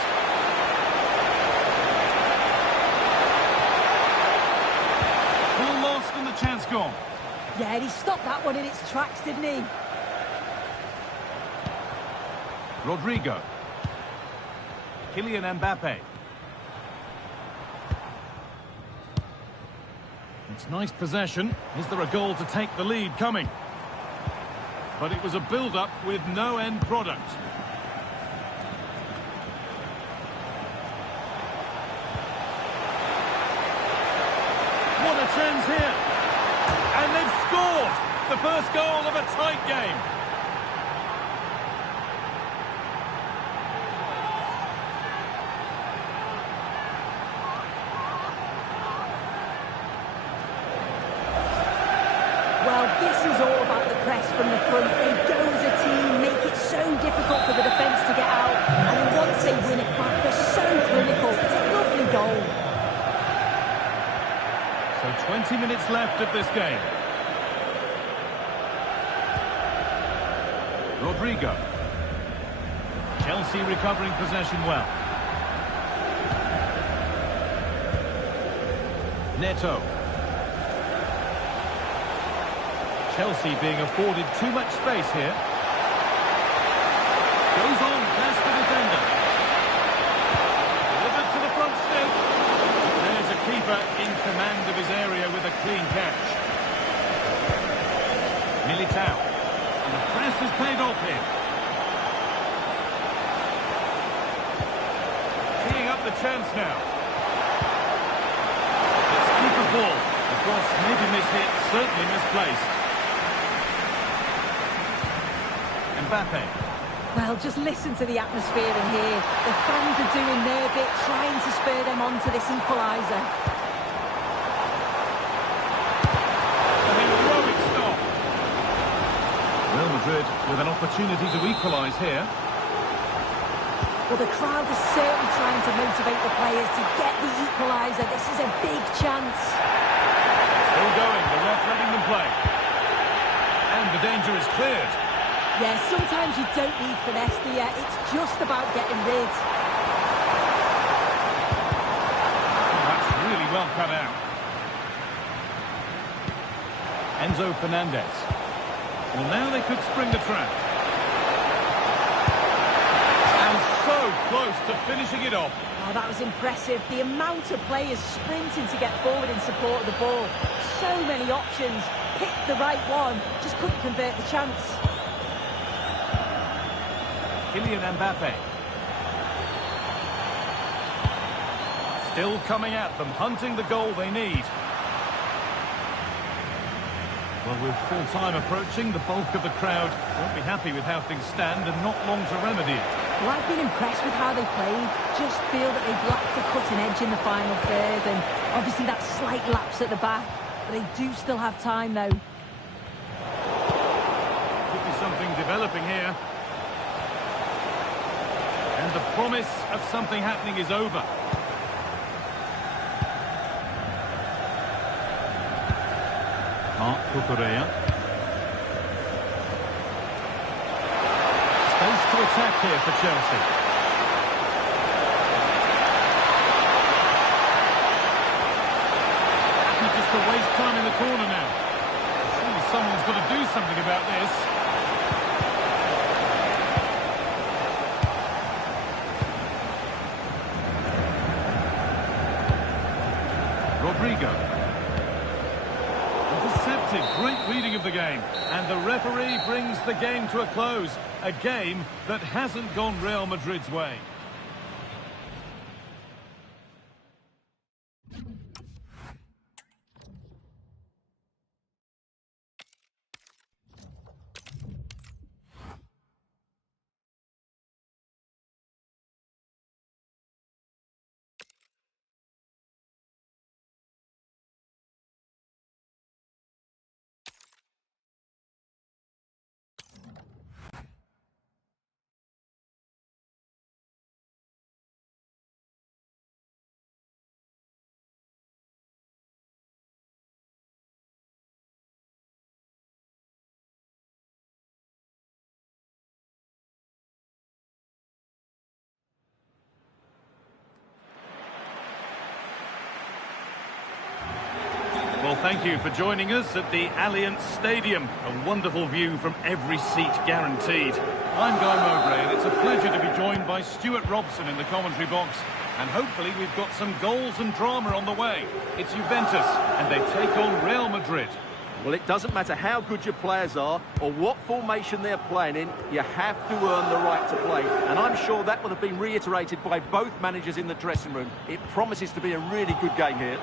Ball lost and the chance gone. Yeah, he stopped that one in its tracks, didn't he? Rodrigo. Kylian Mbappe. It's nice possession. Is there a goal to take the lead coming? But it was a build-up with no end product. What a chance here! And they've scored! The first goal of a tight game. Well, this is all about the press from the front. They go as a team, make it so difficult for the defence to get out. And then once they win it back, they're so clinical. It's a lovely goal. So 20 minutes left of this game. Rodrigo. Chelsea recovering possession well. Neto. Chelsea being afforded too much space here. Goes on past the defender. Delivered to the front stick. There's a keeper in command of his area with a clean catch. Militao. And the press has paid off here. get the chance now. It's keeper's ball. Of course, maybe mishit, certainly misplaced. Mbappe. Well, just listen to the atmosphere in here. The fans are doing their bit, trying to spur them on to this equaliser. A heroic stop. Real Madrid with an opportunity to equalise here. Well, the crowd is certainly trying to motivate the players to get the equaliser. This is a big chance. Still going, the ref letting them play. And the danger is cleared. Yeah, sometimes you don't need finesse, do you? It's just about getting rid. That's really well cut out. Enzo Fernandez. Well, now they could spring the trap. And so close to finishing it off. Oh, that was impressive. The amount of players sprinting to get forward in support of the ball. So many options. Picked the right one. Just couldn't convert the chance. Kylian Mbappe. Still coming at them, hunting the goal they need. Well, with full time approaching, the bulk of the crowd won't be happy with how things stand and not long to remedy it. Well, I've been impressed with how they've played. Just feel that they've lacked a cutting edge in the final third, and obviously that slight lapse at the back. But they do still have time, though. Could be something developing here. And the promise of something happening is over. Marc Cucurella. Space to attack here for Chelsea. Happy just to waste time in the corner now. Surely someone's got to do something about this. Rodrigo. Intercepted, great reading of the game. And the referee brings the game to a close. A game that hasn't gone Real Madrid's way. Well, thank you for joining us at the Allianz Stadium. A wonderful view from every seat guaranteed. I'm Guy Mowbray, and it's a pleasure to be joined by Stuart Robson in the commentary box. And hopefully we've got some goals and drama on the way. It's Juventus, and they take on Real Madrid. Well, it doesn't matter how good your players are or what formation they're playing in, you have to earn the right to play. And I'm sure that will have been reiterated by both managers in the dressing room. It promises to be a really good game here.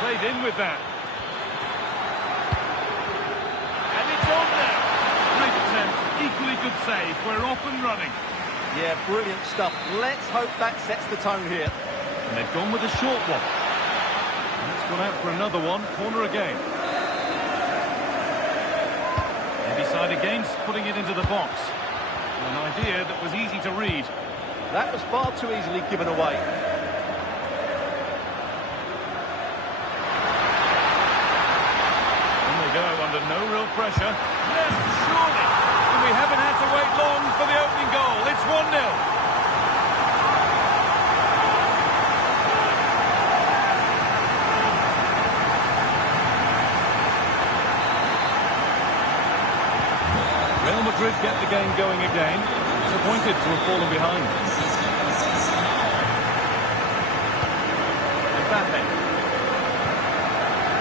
Played in with that. And it's on now. Great attempt, equally good save. We're off and running. Yeah, brilliant stuff. Let's hope that sets the tone here. And they've gone with a short one. And it's gone out for another one. Corner again. Heavy side against, putting it into the box. An idea that was easy to read. That was far too easily given away. Go under no real pressure. Yes, surely. And we haven't had to wait long for the opening goal. It's 1-0. Real Madrid get the game going again. Disappointed to have fallen behind. Mbappe.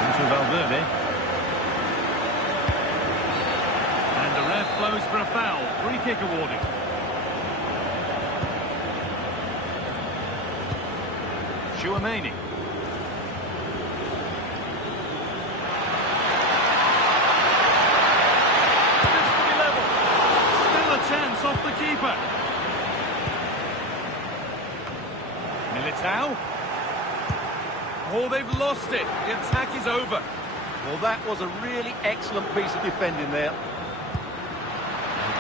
Into Valverde. blows for a foul. Free kick awarded. Chouameni. This to be level. Still a chance off the keeper. Militao. Oh, they've lost it. The attack is over. Well, that was a really excellent piece of defending there.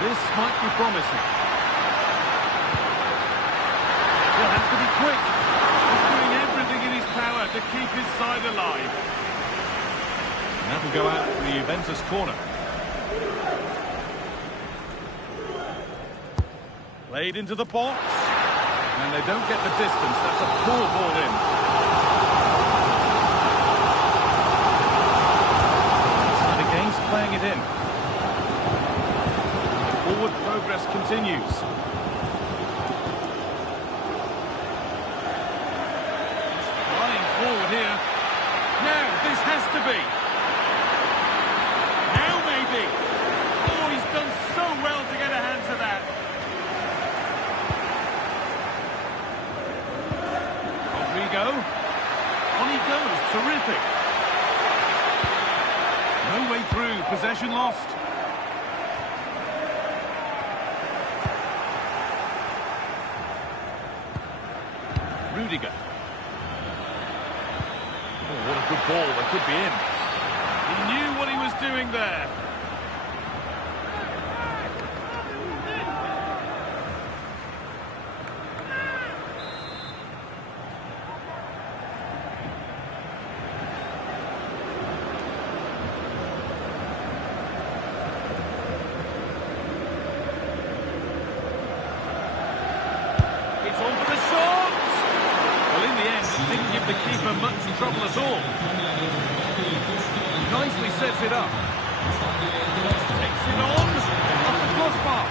This might be promising. He'll have to be quick. He's doing everything in his power to keep his side alive. And that'll go out for the Juventus corner. Played into the box. And they don't get the distance. That's a poor ball in. And against playing it in. Forward progress continues. Running forward here. Now, this has to be. Now maybe. Oh, he's done so well to get a hand to that. Rodrigo. On he goes. Terrific. No way through. Possession lost. Rudiger. Oh, what a good ball. They could be in. He knew what he was doing there. It's on for the shot! Well, in the end, it didn't give the keeper much trouble at all. Nicely sets it up. Takes it on. Off the crossbar.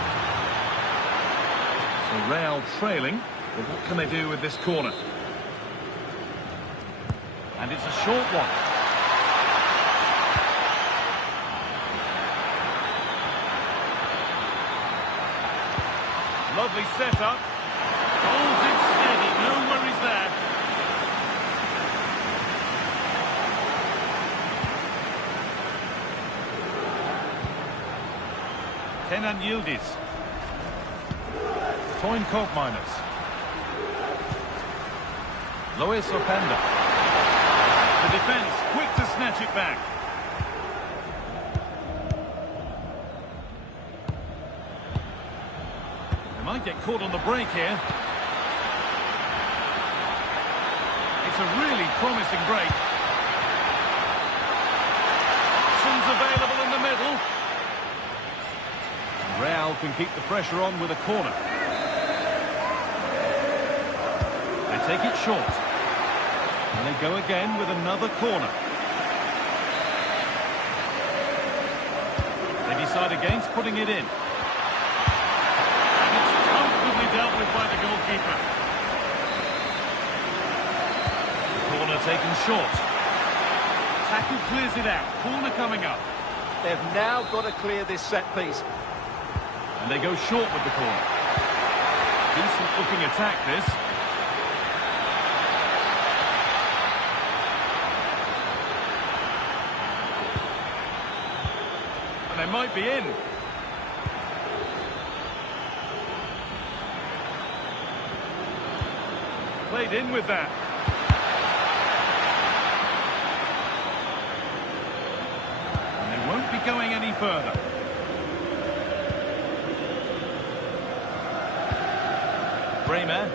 So Real trailing. But what can they do with this corner? And it's a short one. Lovely setup. Holds it steady. No worries there. Kenan Yildiz. Toyn Koopmeiners. Lois Openda. The defence quick to snatch it back. They might get caught on the break here. It's a really promising break. Options available in the middle. Real can keep the pressure on with a corner. They take it short. And they go again with another corner. They decide against putting it in. And it's comfortably dealt with by the goalkeeper. Corner taken short. Tackle clears it out. Corner coming up. They've now got to clear this set piece. And they go short with the corner. Decent looking attack this. And they might be in. Played in with that. And they won't be going any further. Bremer.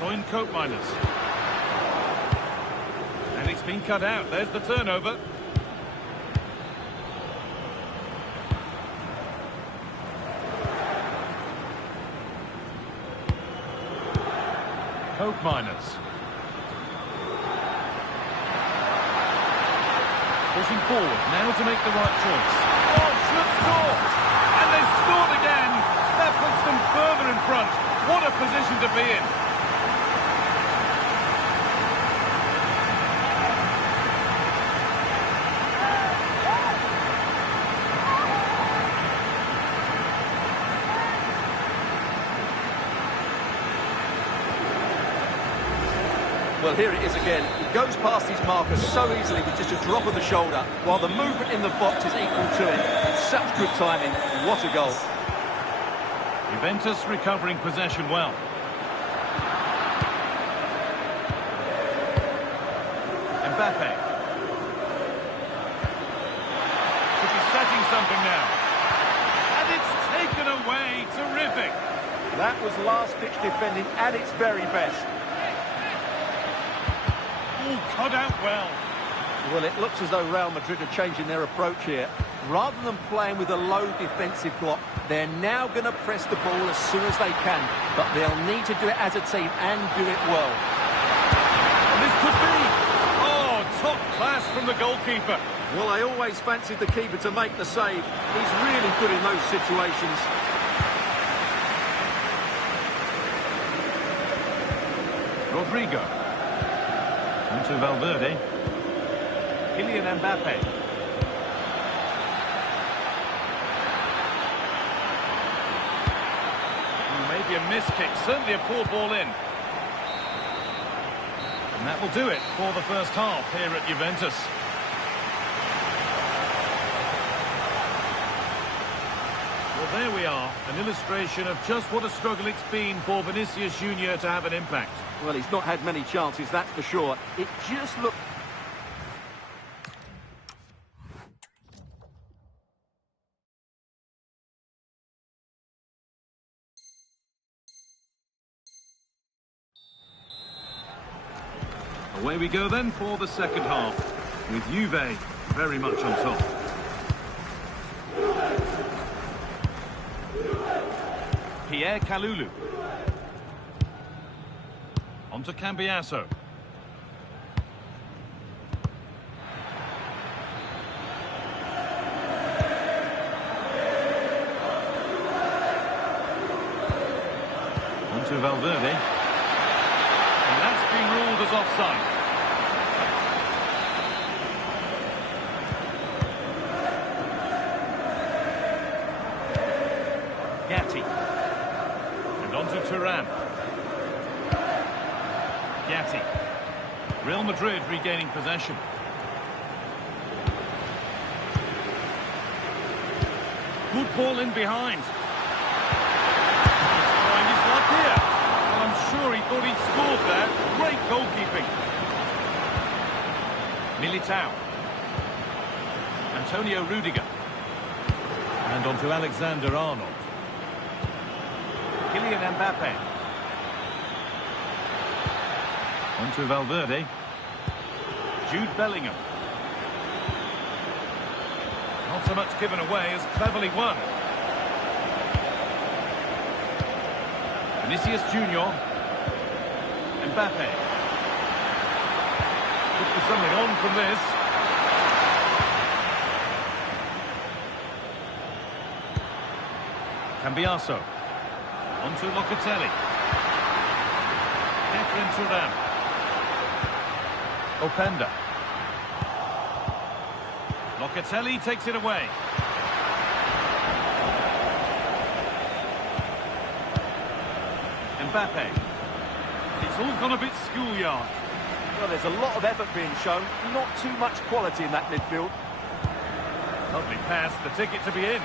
Toyn Koopmeiners. And it's been cut out. There's the turnover. Koopmeiners. Pushing forward, now to make the right choice. Oh, should score! And they've scored again! That puts them further in front. What a position to be in. Well, here it is again. He goes past his marker so easily with just a drop of the shoulder, while the movement in the box is equal to it. It's such good timing. What a goal. Juventus recovering possession well. Mbappe. Could be setting something now. And it's taken away. Terrific. That was last-ditch defending at its very best. All cut out well. Well, it looks as though Real Madrid are changing their approach here. Rather than playing with a low defensive block, they're now going to press the ball as soon as they can. But they'll need to do it as a team and do it well. And this could be... Oh, top class from the goalkeeper. Well, I always fancied the keeper to make the save. He's really good in those situations. Rodrigo. Onto Valverde. Kylian Mbappe. Maybe a miss kick, certainly a poor ball in. And that will do it for the first half here at Juventus. Well, there we are, an illustration of just what a struggle it's been for Vinicius Junior to have an impact. Well, he's not had many chances, that's for sure. It just looked... Away we go then for the second half, with Juve very much on top. Pierre Kalulu. Onto Cambiasso. Onto Valverde. And that's been ruled as offside. Gatti. And onto Turan. Gatti. Real Madrid regaining possession. Good ball in behind. He's trying his luck here. Well, I'm sure he thought he'd scored there. Great goalkeeping. Militao. Antonio Rudiger. And on to Alexander-Arnold. Kylian Mbappe. On to Valverde. Jude Bellingham. Not so much given away as cleverly won. Vinicius Junior. Mbappe. Could be something on from this. Cambiasso. Onto Locatelli. Efren Turan. Openda. Locatelli takes it away. Mbappe. It's all gone a bit schoolyard. Well, there's a lot of effort being shown, not too much quality in that midfield. Lovely pass, the ticket to be in.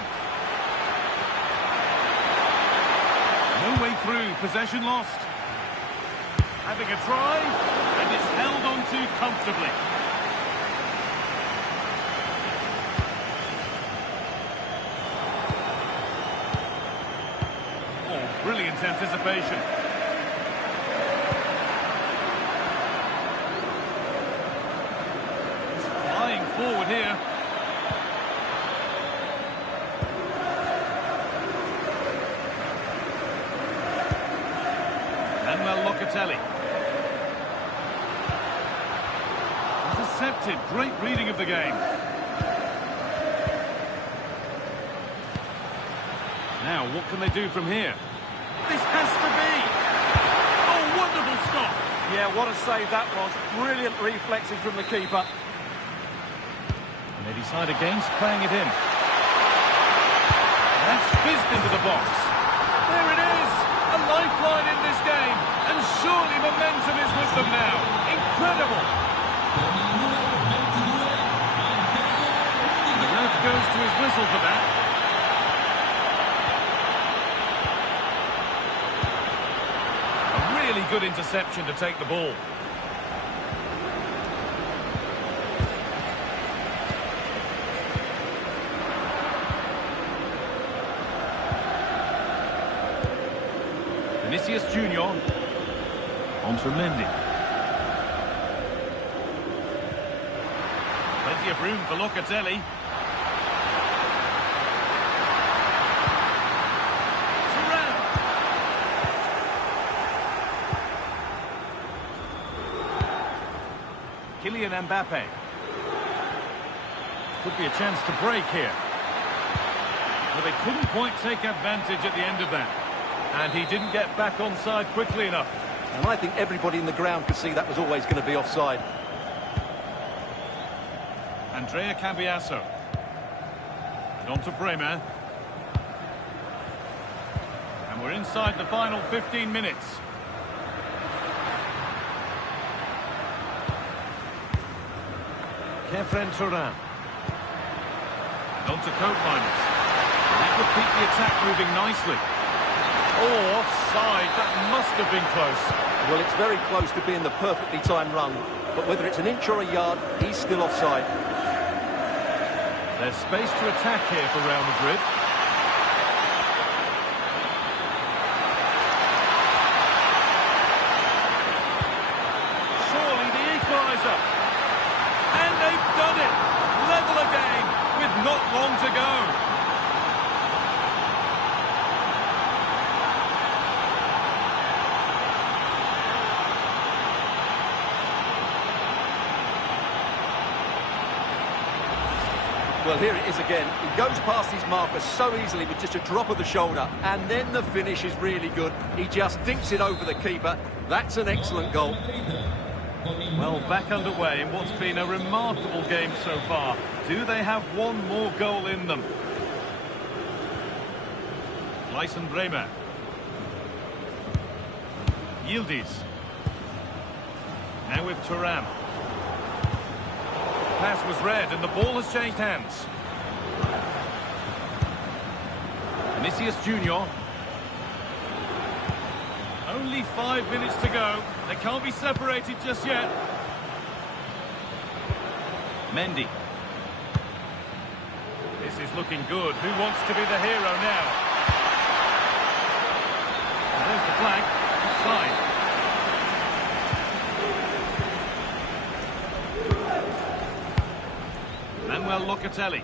No way through, possession lost. Having a try, and it's held on to comfortably. Oh, brilliant anticipation. He's flying forward here. Locatelli. Intercepted. Great reading of the game. Now, what can they do from here? This has to be! Oh, wonderful stop! Yeah, what a save that was. Brilliant reflexes from the keeper. And they decide against playing it in. That's fizzed into the box. There it is! A lifeline in this game, and surely momentum is with them now. whistle for that. A really good interception to take the ball. Vinicius Junior. Onto Mendy. Plenty of room for Locatelli. Thuram. Kylian Mbappe. Could be a chance to break here. But they couldn't quite take advantage at the end of that. And he didn't get back on side quickly enough. And I think everybody in the ground could see that was always going to be offside. Andrea Cambiasso. And on to Bremer. And we're inside the final 15 minutes. Kefren Turan. And on to Copeliners. That would keep the attack moving nicely. Oh, offside. That must have been close. Well, it's very close to being the perfectly timed run. But whether it's an inch or a yard, he's still offside. There's space to attack here for Real Madrid. Surely the equaliser. And they've done it. Level again with not long to go. Well, here it is again. He goes past his marker so easily with just a drop of the shoulder, and then the finish is really good. He just dinks it over the keeper. That's an excellent goal. Well, back underway in what's been a remarkable game so far. Do they have one more goal in them? Lyson Bremer. Yildiz. Now with Thuram. Pass was read and the ball has changed hands. Vinicius Junior. Only 5 minutes to go. They can't be separated just yet. Mendy. This is looking good. Who wants to be the hero now? And there's the flag. Offside. Manuel Locatelli.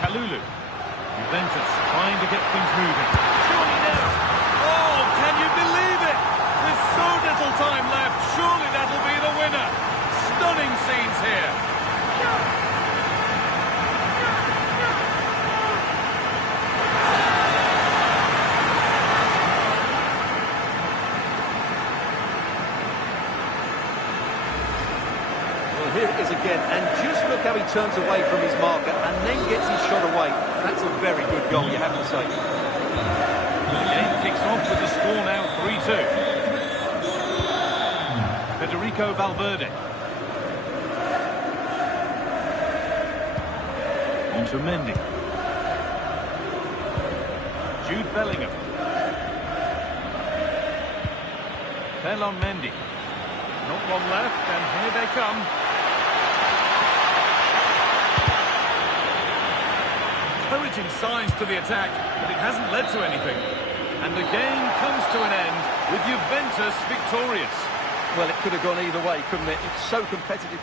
Kalulu. Juventus trying to get things moving. Surely now. Oh, can you believe it? With so little time left, surely that'll be the winner. Stunning scenes here. Here it is again, and just look how he turns away from his marker and then gets his shot away. That's a very good goal, you have to say. The game kicks off with the score now 3-2. Federico Valverde. On to Mendy. Jude Bellingham. Ferland Mendy. Not one left, and here they come. Encouraging signs to the attack, but it hasn't led to anything. And the game comes to an end with Juventus victorious. Well, it could have gone either way, couldn't it? It's so competitive.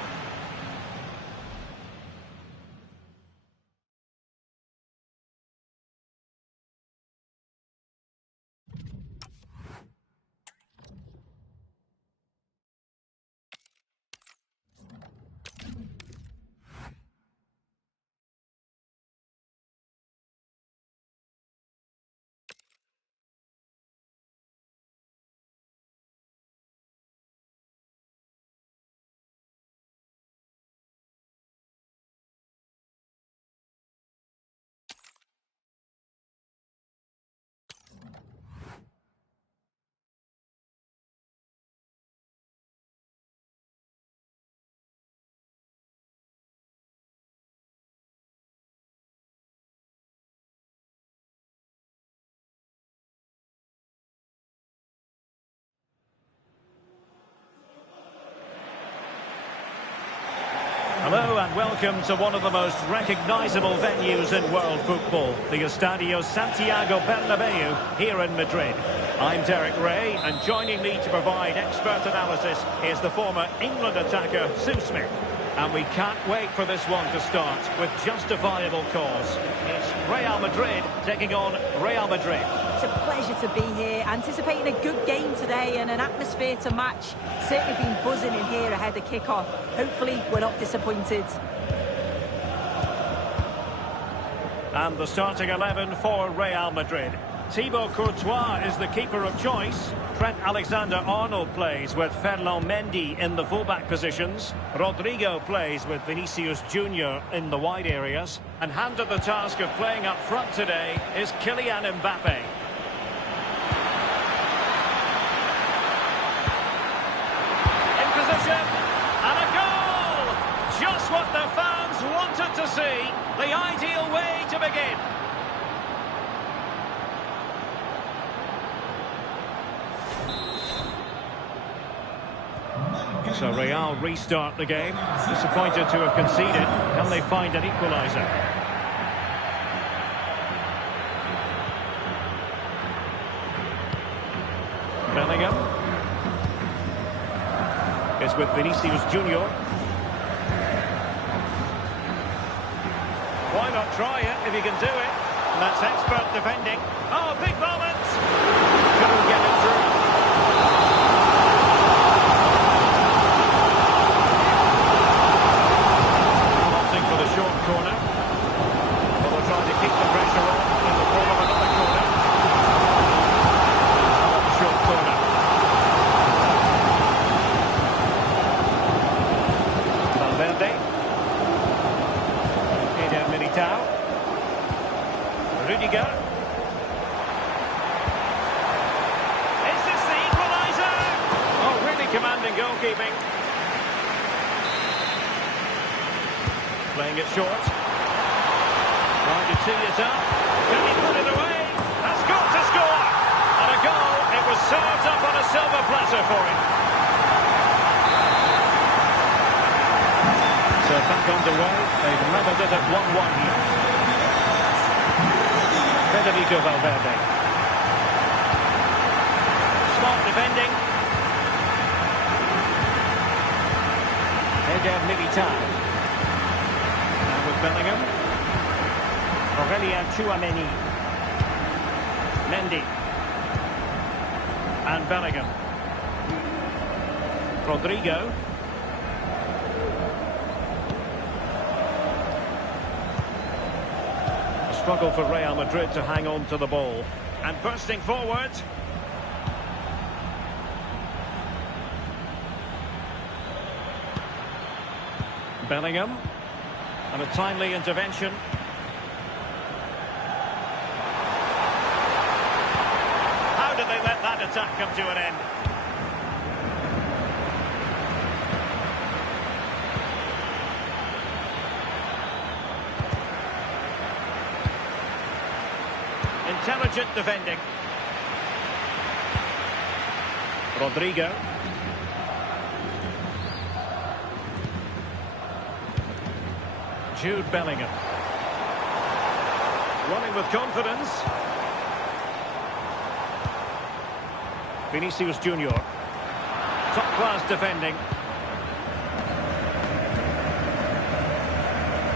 and welcome to one of the most recognisable venues in world football, the Estadio Santiago Bernabeu here in Madrid. I'm Derek Ray, and joining me to provide expert analysis is the former England attacker, Sue Smith. And we can't wait for this one to start with justifiable cause. It's Real Madrid taking on Real Madrid. It's a pleasure to be here, anticipating a good game today and an atmosphere to match. Certainly been buzzing in here ahead of kick-off. Hopefully we're not disappointed. And the starting 11 for Real Madrid. Thibaut Courtois is the keeper of choice. Trent Alexander-Arnold plays with Ferland Mendy in the fullback positions. Rodrigo plays with Vinicius Junior in the wide areas. And handed the task of playing up front today is Kylian Mbappe. In position, and a goal! Just what the fans wanted to see. The ideal way to begin. So Real restart the game. Disappointed to have conceded. Can they find an equaliser? Bellingham is with Vinicius Junior. Why not try it if you can do it? And that's expert defending. Oh, big moment! Couldn't get it through. Short corner. Well, they'll try to keep the pressure on in the form of another corner. Another short corner. Valverde. Eder Militao. Rudiger. Is this the equaliser? Oh, really commanding goalkeeping. Playing it short. Trying to tee it up. Can he put it away? Has got to score! And a goal. It was served up on a silver platter for him. So back underway. They've leveled it at 1-1 here. Federico Valverde. Smart defending. Eder Militao. Bellingham. Aurelien Tchouameni. Mendy. And Bellingham. Rodrigo. A struggle for Real Madrid to hang on to the ball. And bursting forward. Bellingham. And a timely intervention. How did they let that attack come to an end? Intelligent defending. Rodrigo. Jude Bellingham. Running with confidence. Vinicius Junior. Top-class defending.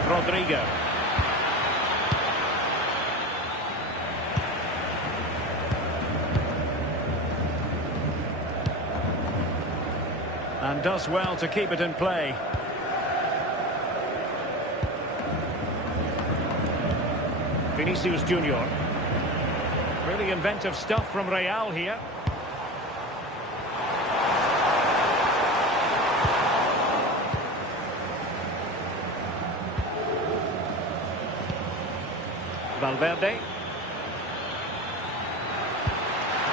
Rodrigo. And does well to keep it in play. Vinicius Junior. Really inventive stuff from Real here. Valverde.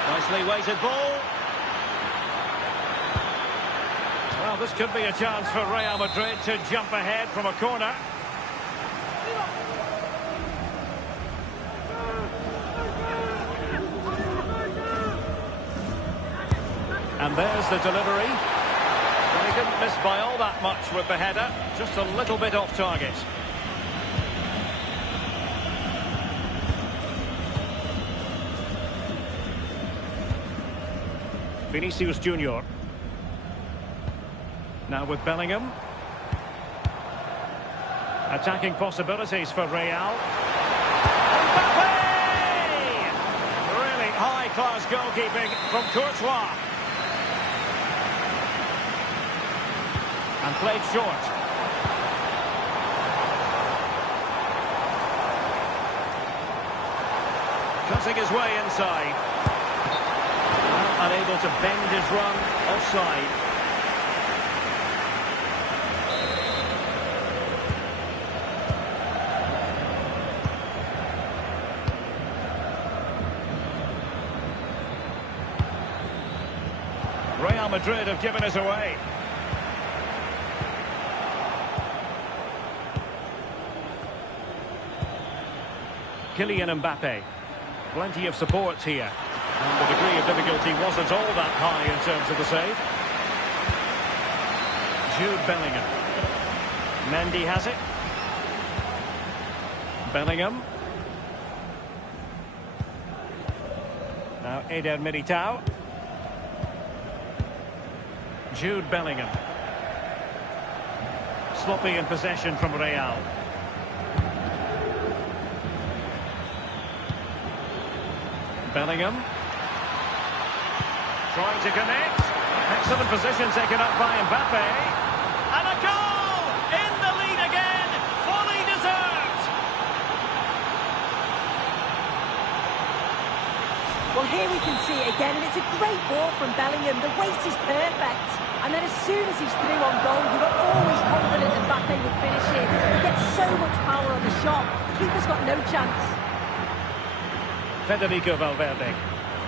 Nicely weighted ball. Well, this could be a chance for Real Madrid to jump ahead from a corner. And there's the delivery. Well, he Didn't miss by all that much with the header. Just a little bit off target. Vinicius Junior. Now with Bellingham. Attacking possibilities for Real. Mbappe! Really high-class goalkeeping from Courtois. And played short. Cutting his way inside. Well, unable to bend his run. Offside. Real Madrid have given us away. Kylian Mbappe. Plenty of support here. And the degree of difficulty wasn't all that high in terms of the save. Jude Bellingham. Mendy has it. Bellingham. Now Eder Militao. Jude Bellingham. Sloppy in possession from Real. Bellingham. Trying to connect. Excellent position taken up by Mbappe. And a goal! In the lead again! Fully deserved! Well, here we can see it again, and it's a great ball from Bellingham. The weight is perfect. And then as soon as he's through on goal, you were always confident Mbappe would finish it. He gets so much power on the shot. The keeper's got no chance. Federico Valverde.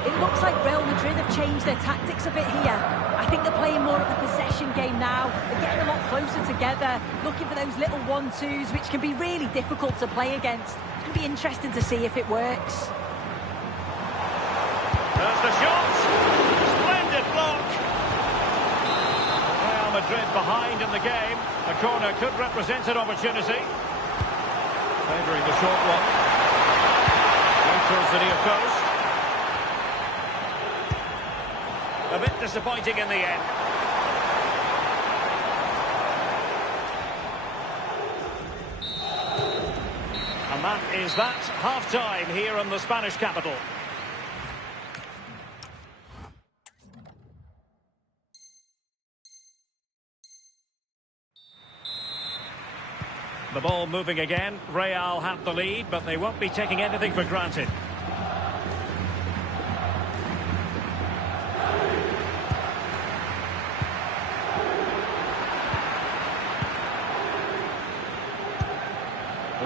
It looks like Real Madrid have changed their tactics a bit here. I think they're playing more of a possession game now. They're getting a lot closer together, looking for those little 1-2s, which can be really difficult to play against. It's going to be interesting to see if it works. There's the shot. Splendid block. Real Madrid behind in the game. A corner could represent an opportunity. Favouring the short one. Towards the near post. A bit disappointing in the end. And that is that. Half-time here in the Spanish capital. The ball moving again. Real have the lead, but they won't be taking anything for granted.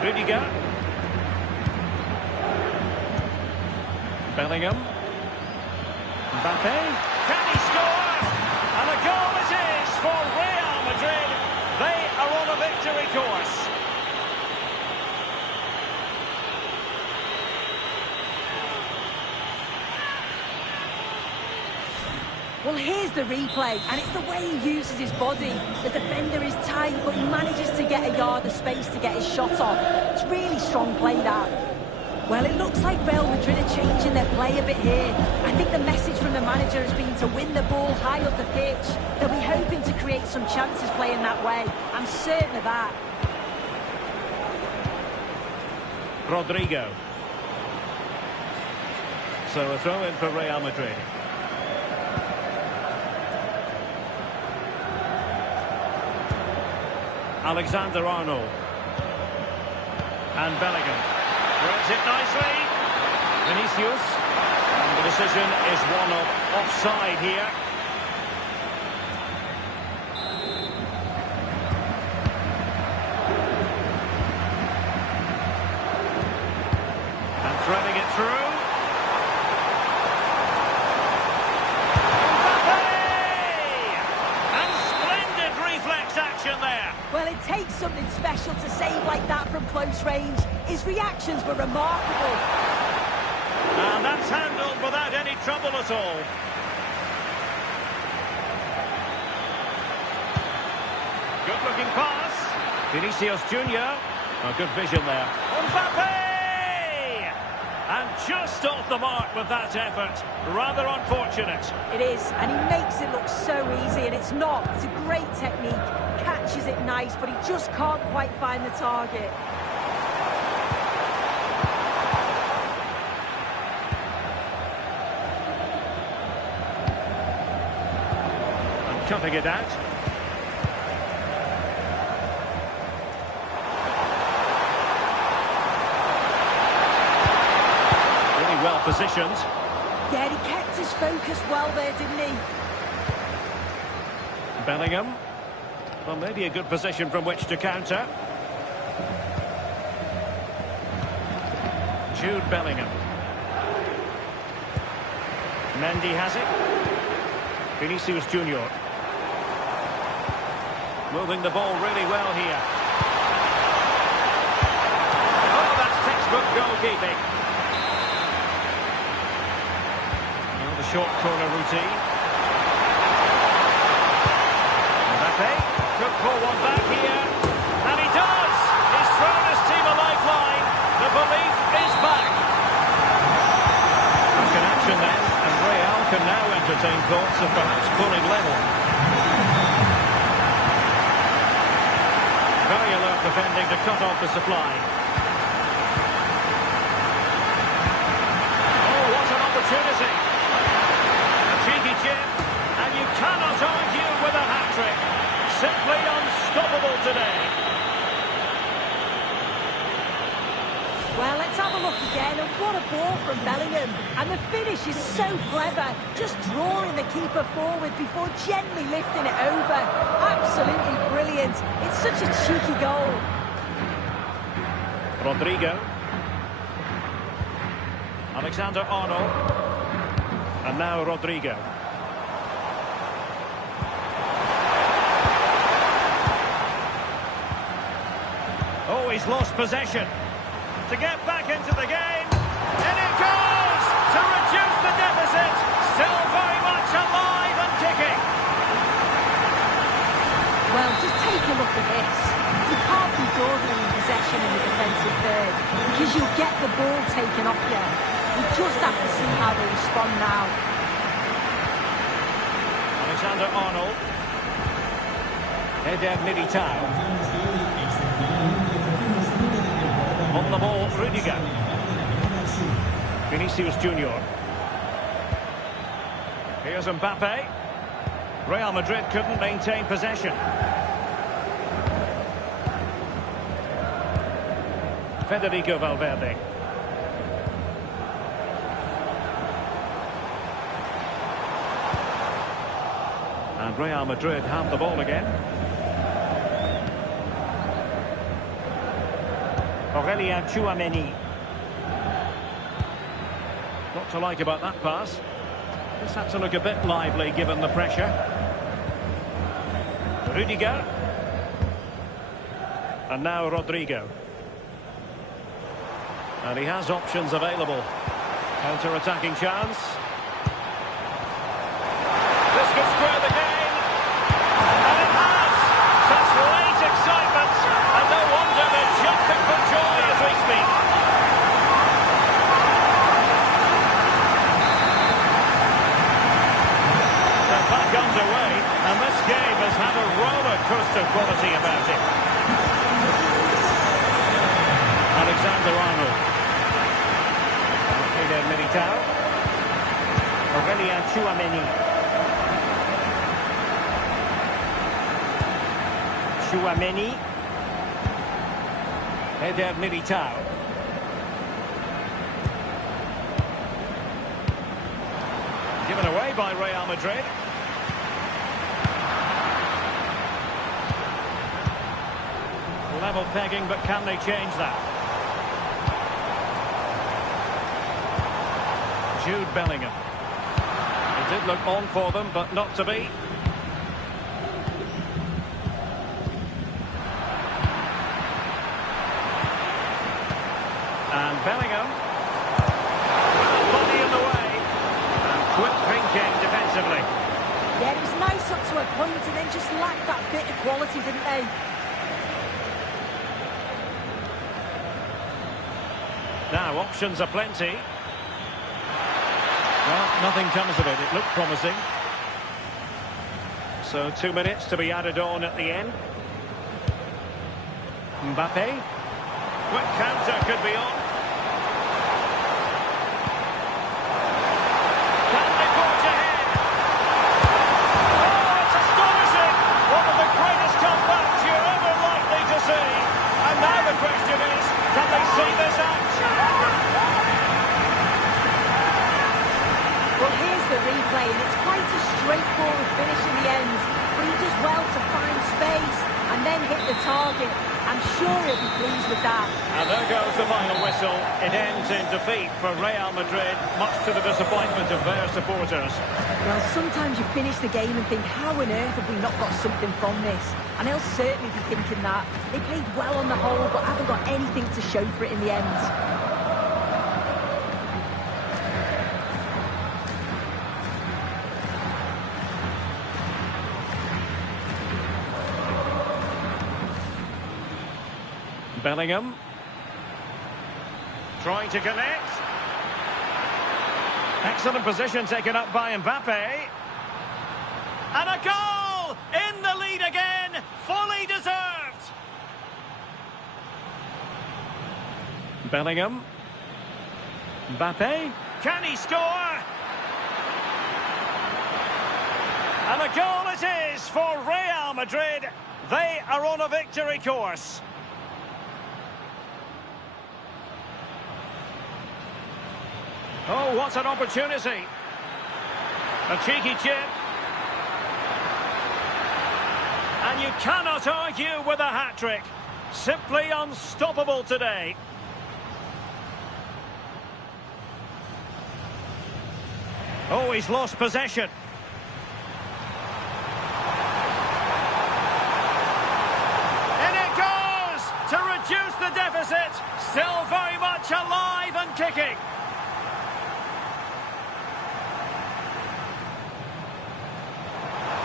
Rudiger. Bellingham. Mbappe. Can he score? And a goal it is for Real Madrid. They are on a victory course. Well, here's the replay, and it's the way he uses his body. The defender is tight, but he manages to get a yard of space to get his shot off. It's really strong play, that. Well, it looks like Real Madrid are changing their play a bit here. I think the message from the manager has been to win the ball high up the pitch. They'll be hoping to create some chances playing that way. I'm certain of that. Rodrigo. So a throw in for Real Madrid. Alexander-Arnold. And Bellingham. Throws it nicely. Vinicius. And the decision is one of offside here. And threading it through. Well, it takes something special to save like that from close range. His reactions were remarkable. And that's handled without any trouble at all. Good-looking pass. Vinicius Junior. Oh, good vision there. Mbappe! And just off the mark with that effort. Rather unfortunate. It is, and he makes it look so easy, and it's not. It's a great technique. Catches it nice, but he just can't quite find the target. And cutting it out. Well positioned. Yeah, he kept his focus well there, didn't he? Bellingham. Well, maybe a good position from which to counter. Jude Bellingham. Mendy has it. Vinicius Junior. Moving the ball really well here. Oh, that's textbook goalkeeping. The short corner routine. Mbappe could pull one back here. And he does! He's thrown his team a lifeline. The belief is back. Back in action then. And Real can now entertain thoughts of perhaps pulling level. Very alert defending to cut off the supply. Oh, what an opportunity. Cheeky chip, and you cannot argue with a hat-trick. Simply unstoppable today. Well, let's have a look again, and what a ball from Bellingham. And the finish is so clever, just drawing the keeper forward before gently lifting it over. Absolutely brilliant. It's such a cheeky goal. Rodrigo. Alexander-Arnold. And now Rodrigo. Oh, he's lost possession. To get back into the game. And it goes! To reduce the deficit. Still very much alive and kicking. Well, just take a look at this. You can't be dawdling in possession in the defensive third, because you'll get the ball taken off you. We just have to see how they respond now. Alexander-Arnold. Eder Militao. On the ball, Rudiger. Vinicius Junior. Here's Mbappe. Real Madrid couldn't maintain possession. Federico Valverde. And Real Madrid have the ball again. Aurelien Tchouameni. What to like about that pass? Just had to look a bit lively given the pressure. Rudiger. And now Rodrigo. And he has options available. Counter-attacking chance. This could square the game. And it has! Such late excitement. And no wonder they're jumping for joy as we speak. They're back underway. And this game has had a roller coaster quality about it. Alexander-Arnold. Eder Militao. Aurelien Tchouameni. Tchouameni. Eder Militao. Given away by Real Madrid. Level pegging, but can they change that? Jude Bellingham. It did look on for them, but not to be. And Bellingham. Body in the way. And quick thinking defensively. Yeah, it was nice up to a point and then just lacked that bit of quality. quality, didn't they? Now, options are plenty. Well, nothing comes of it. It looked promising. So 2 minutes to be added on at the end. Mbappe. Quick counter could be on. Can they forge ahead? Oh, it's astonishing! One of the greatest comebacks you're ever likely to see. And now the question is, can they see this out? Well, here's the replay, and it's quite a straightforward finish in the end. But he does well to find space and then hit the target. I'm sure he'll be pleased with that. And there goes the final whistle. It ends in defeat for Real Madrid, much to the disappointment of their supporters. Well, sometimes you finish the game and think, how on earth have we not got something from this? And they'll certainly be thinking that. They played well on the whole, but haven't got anything to show for it in the end. Bellingham. Trying to connect. Excellent position taken up by Mbappe. And a goal! In the lead again! Fully deserved! Bellingham. Mbappe. Can he score? And a goal it is for Real Madrid. They are on a victory course. Oh, what an opportunity. A cheeky chip. And you cannot argue with a hat-trick. Simply unstoppable today. Oh, he's lost possession. In it goes to reduce the deficit. Still very much alive and kicking.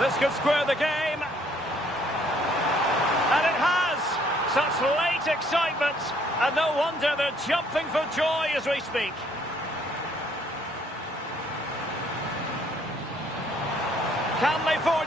This could square the game. And it has. Such late excitement. And no wonder they're jumping for joy as we speak. Can they force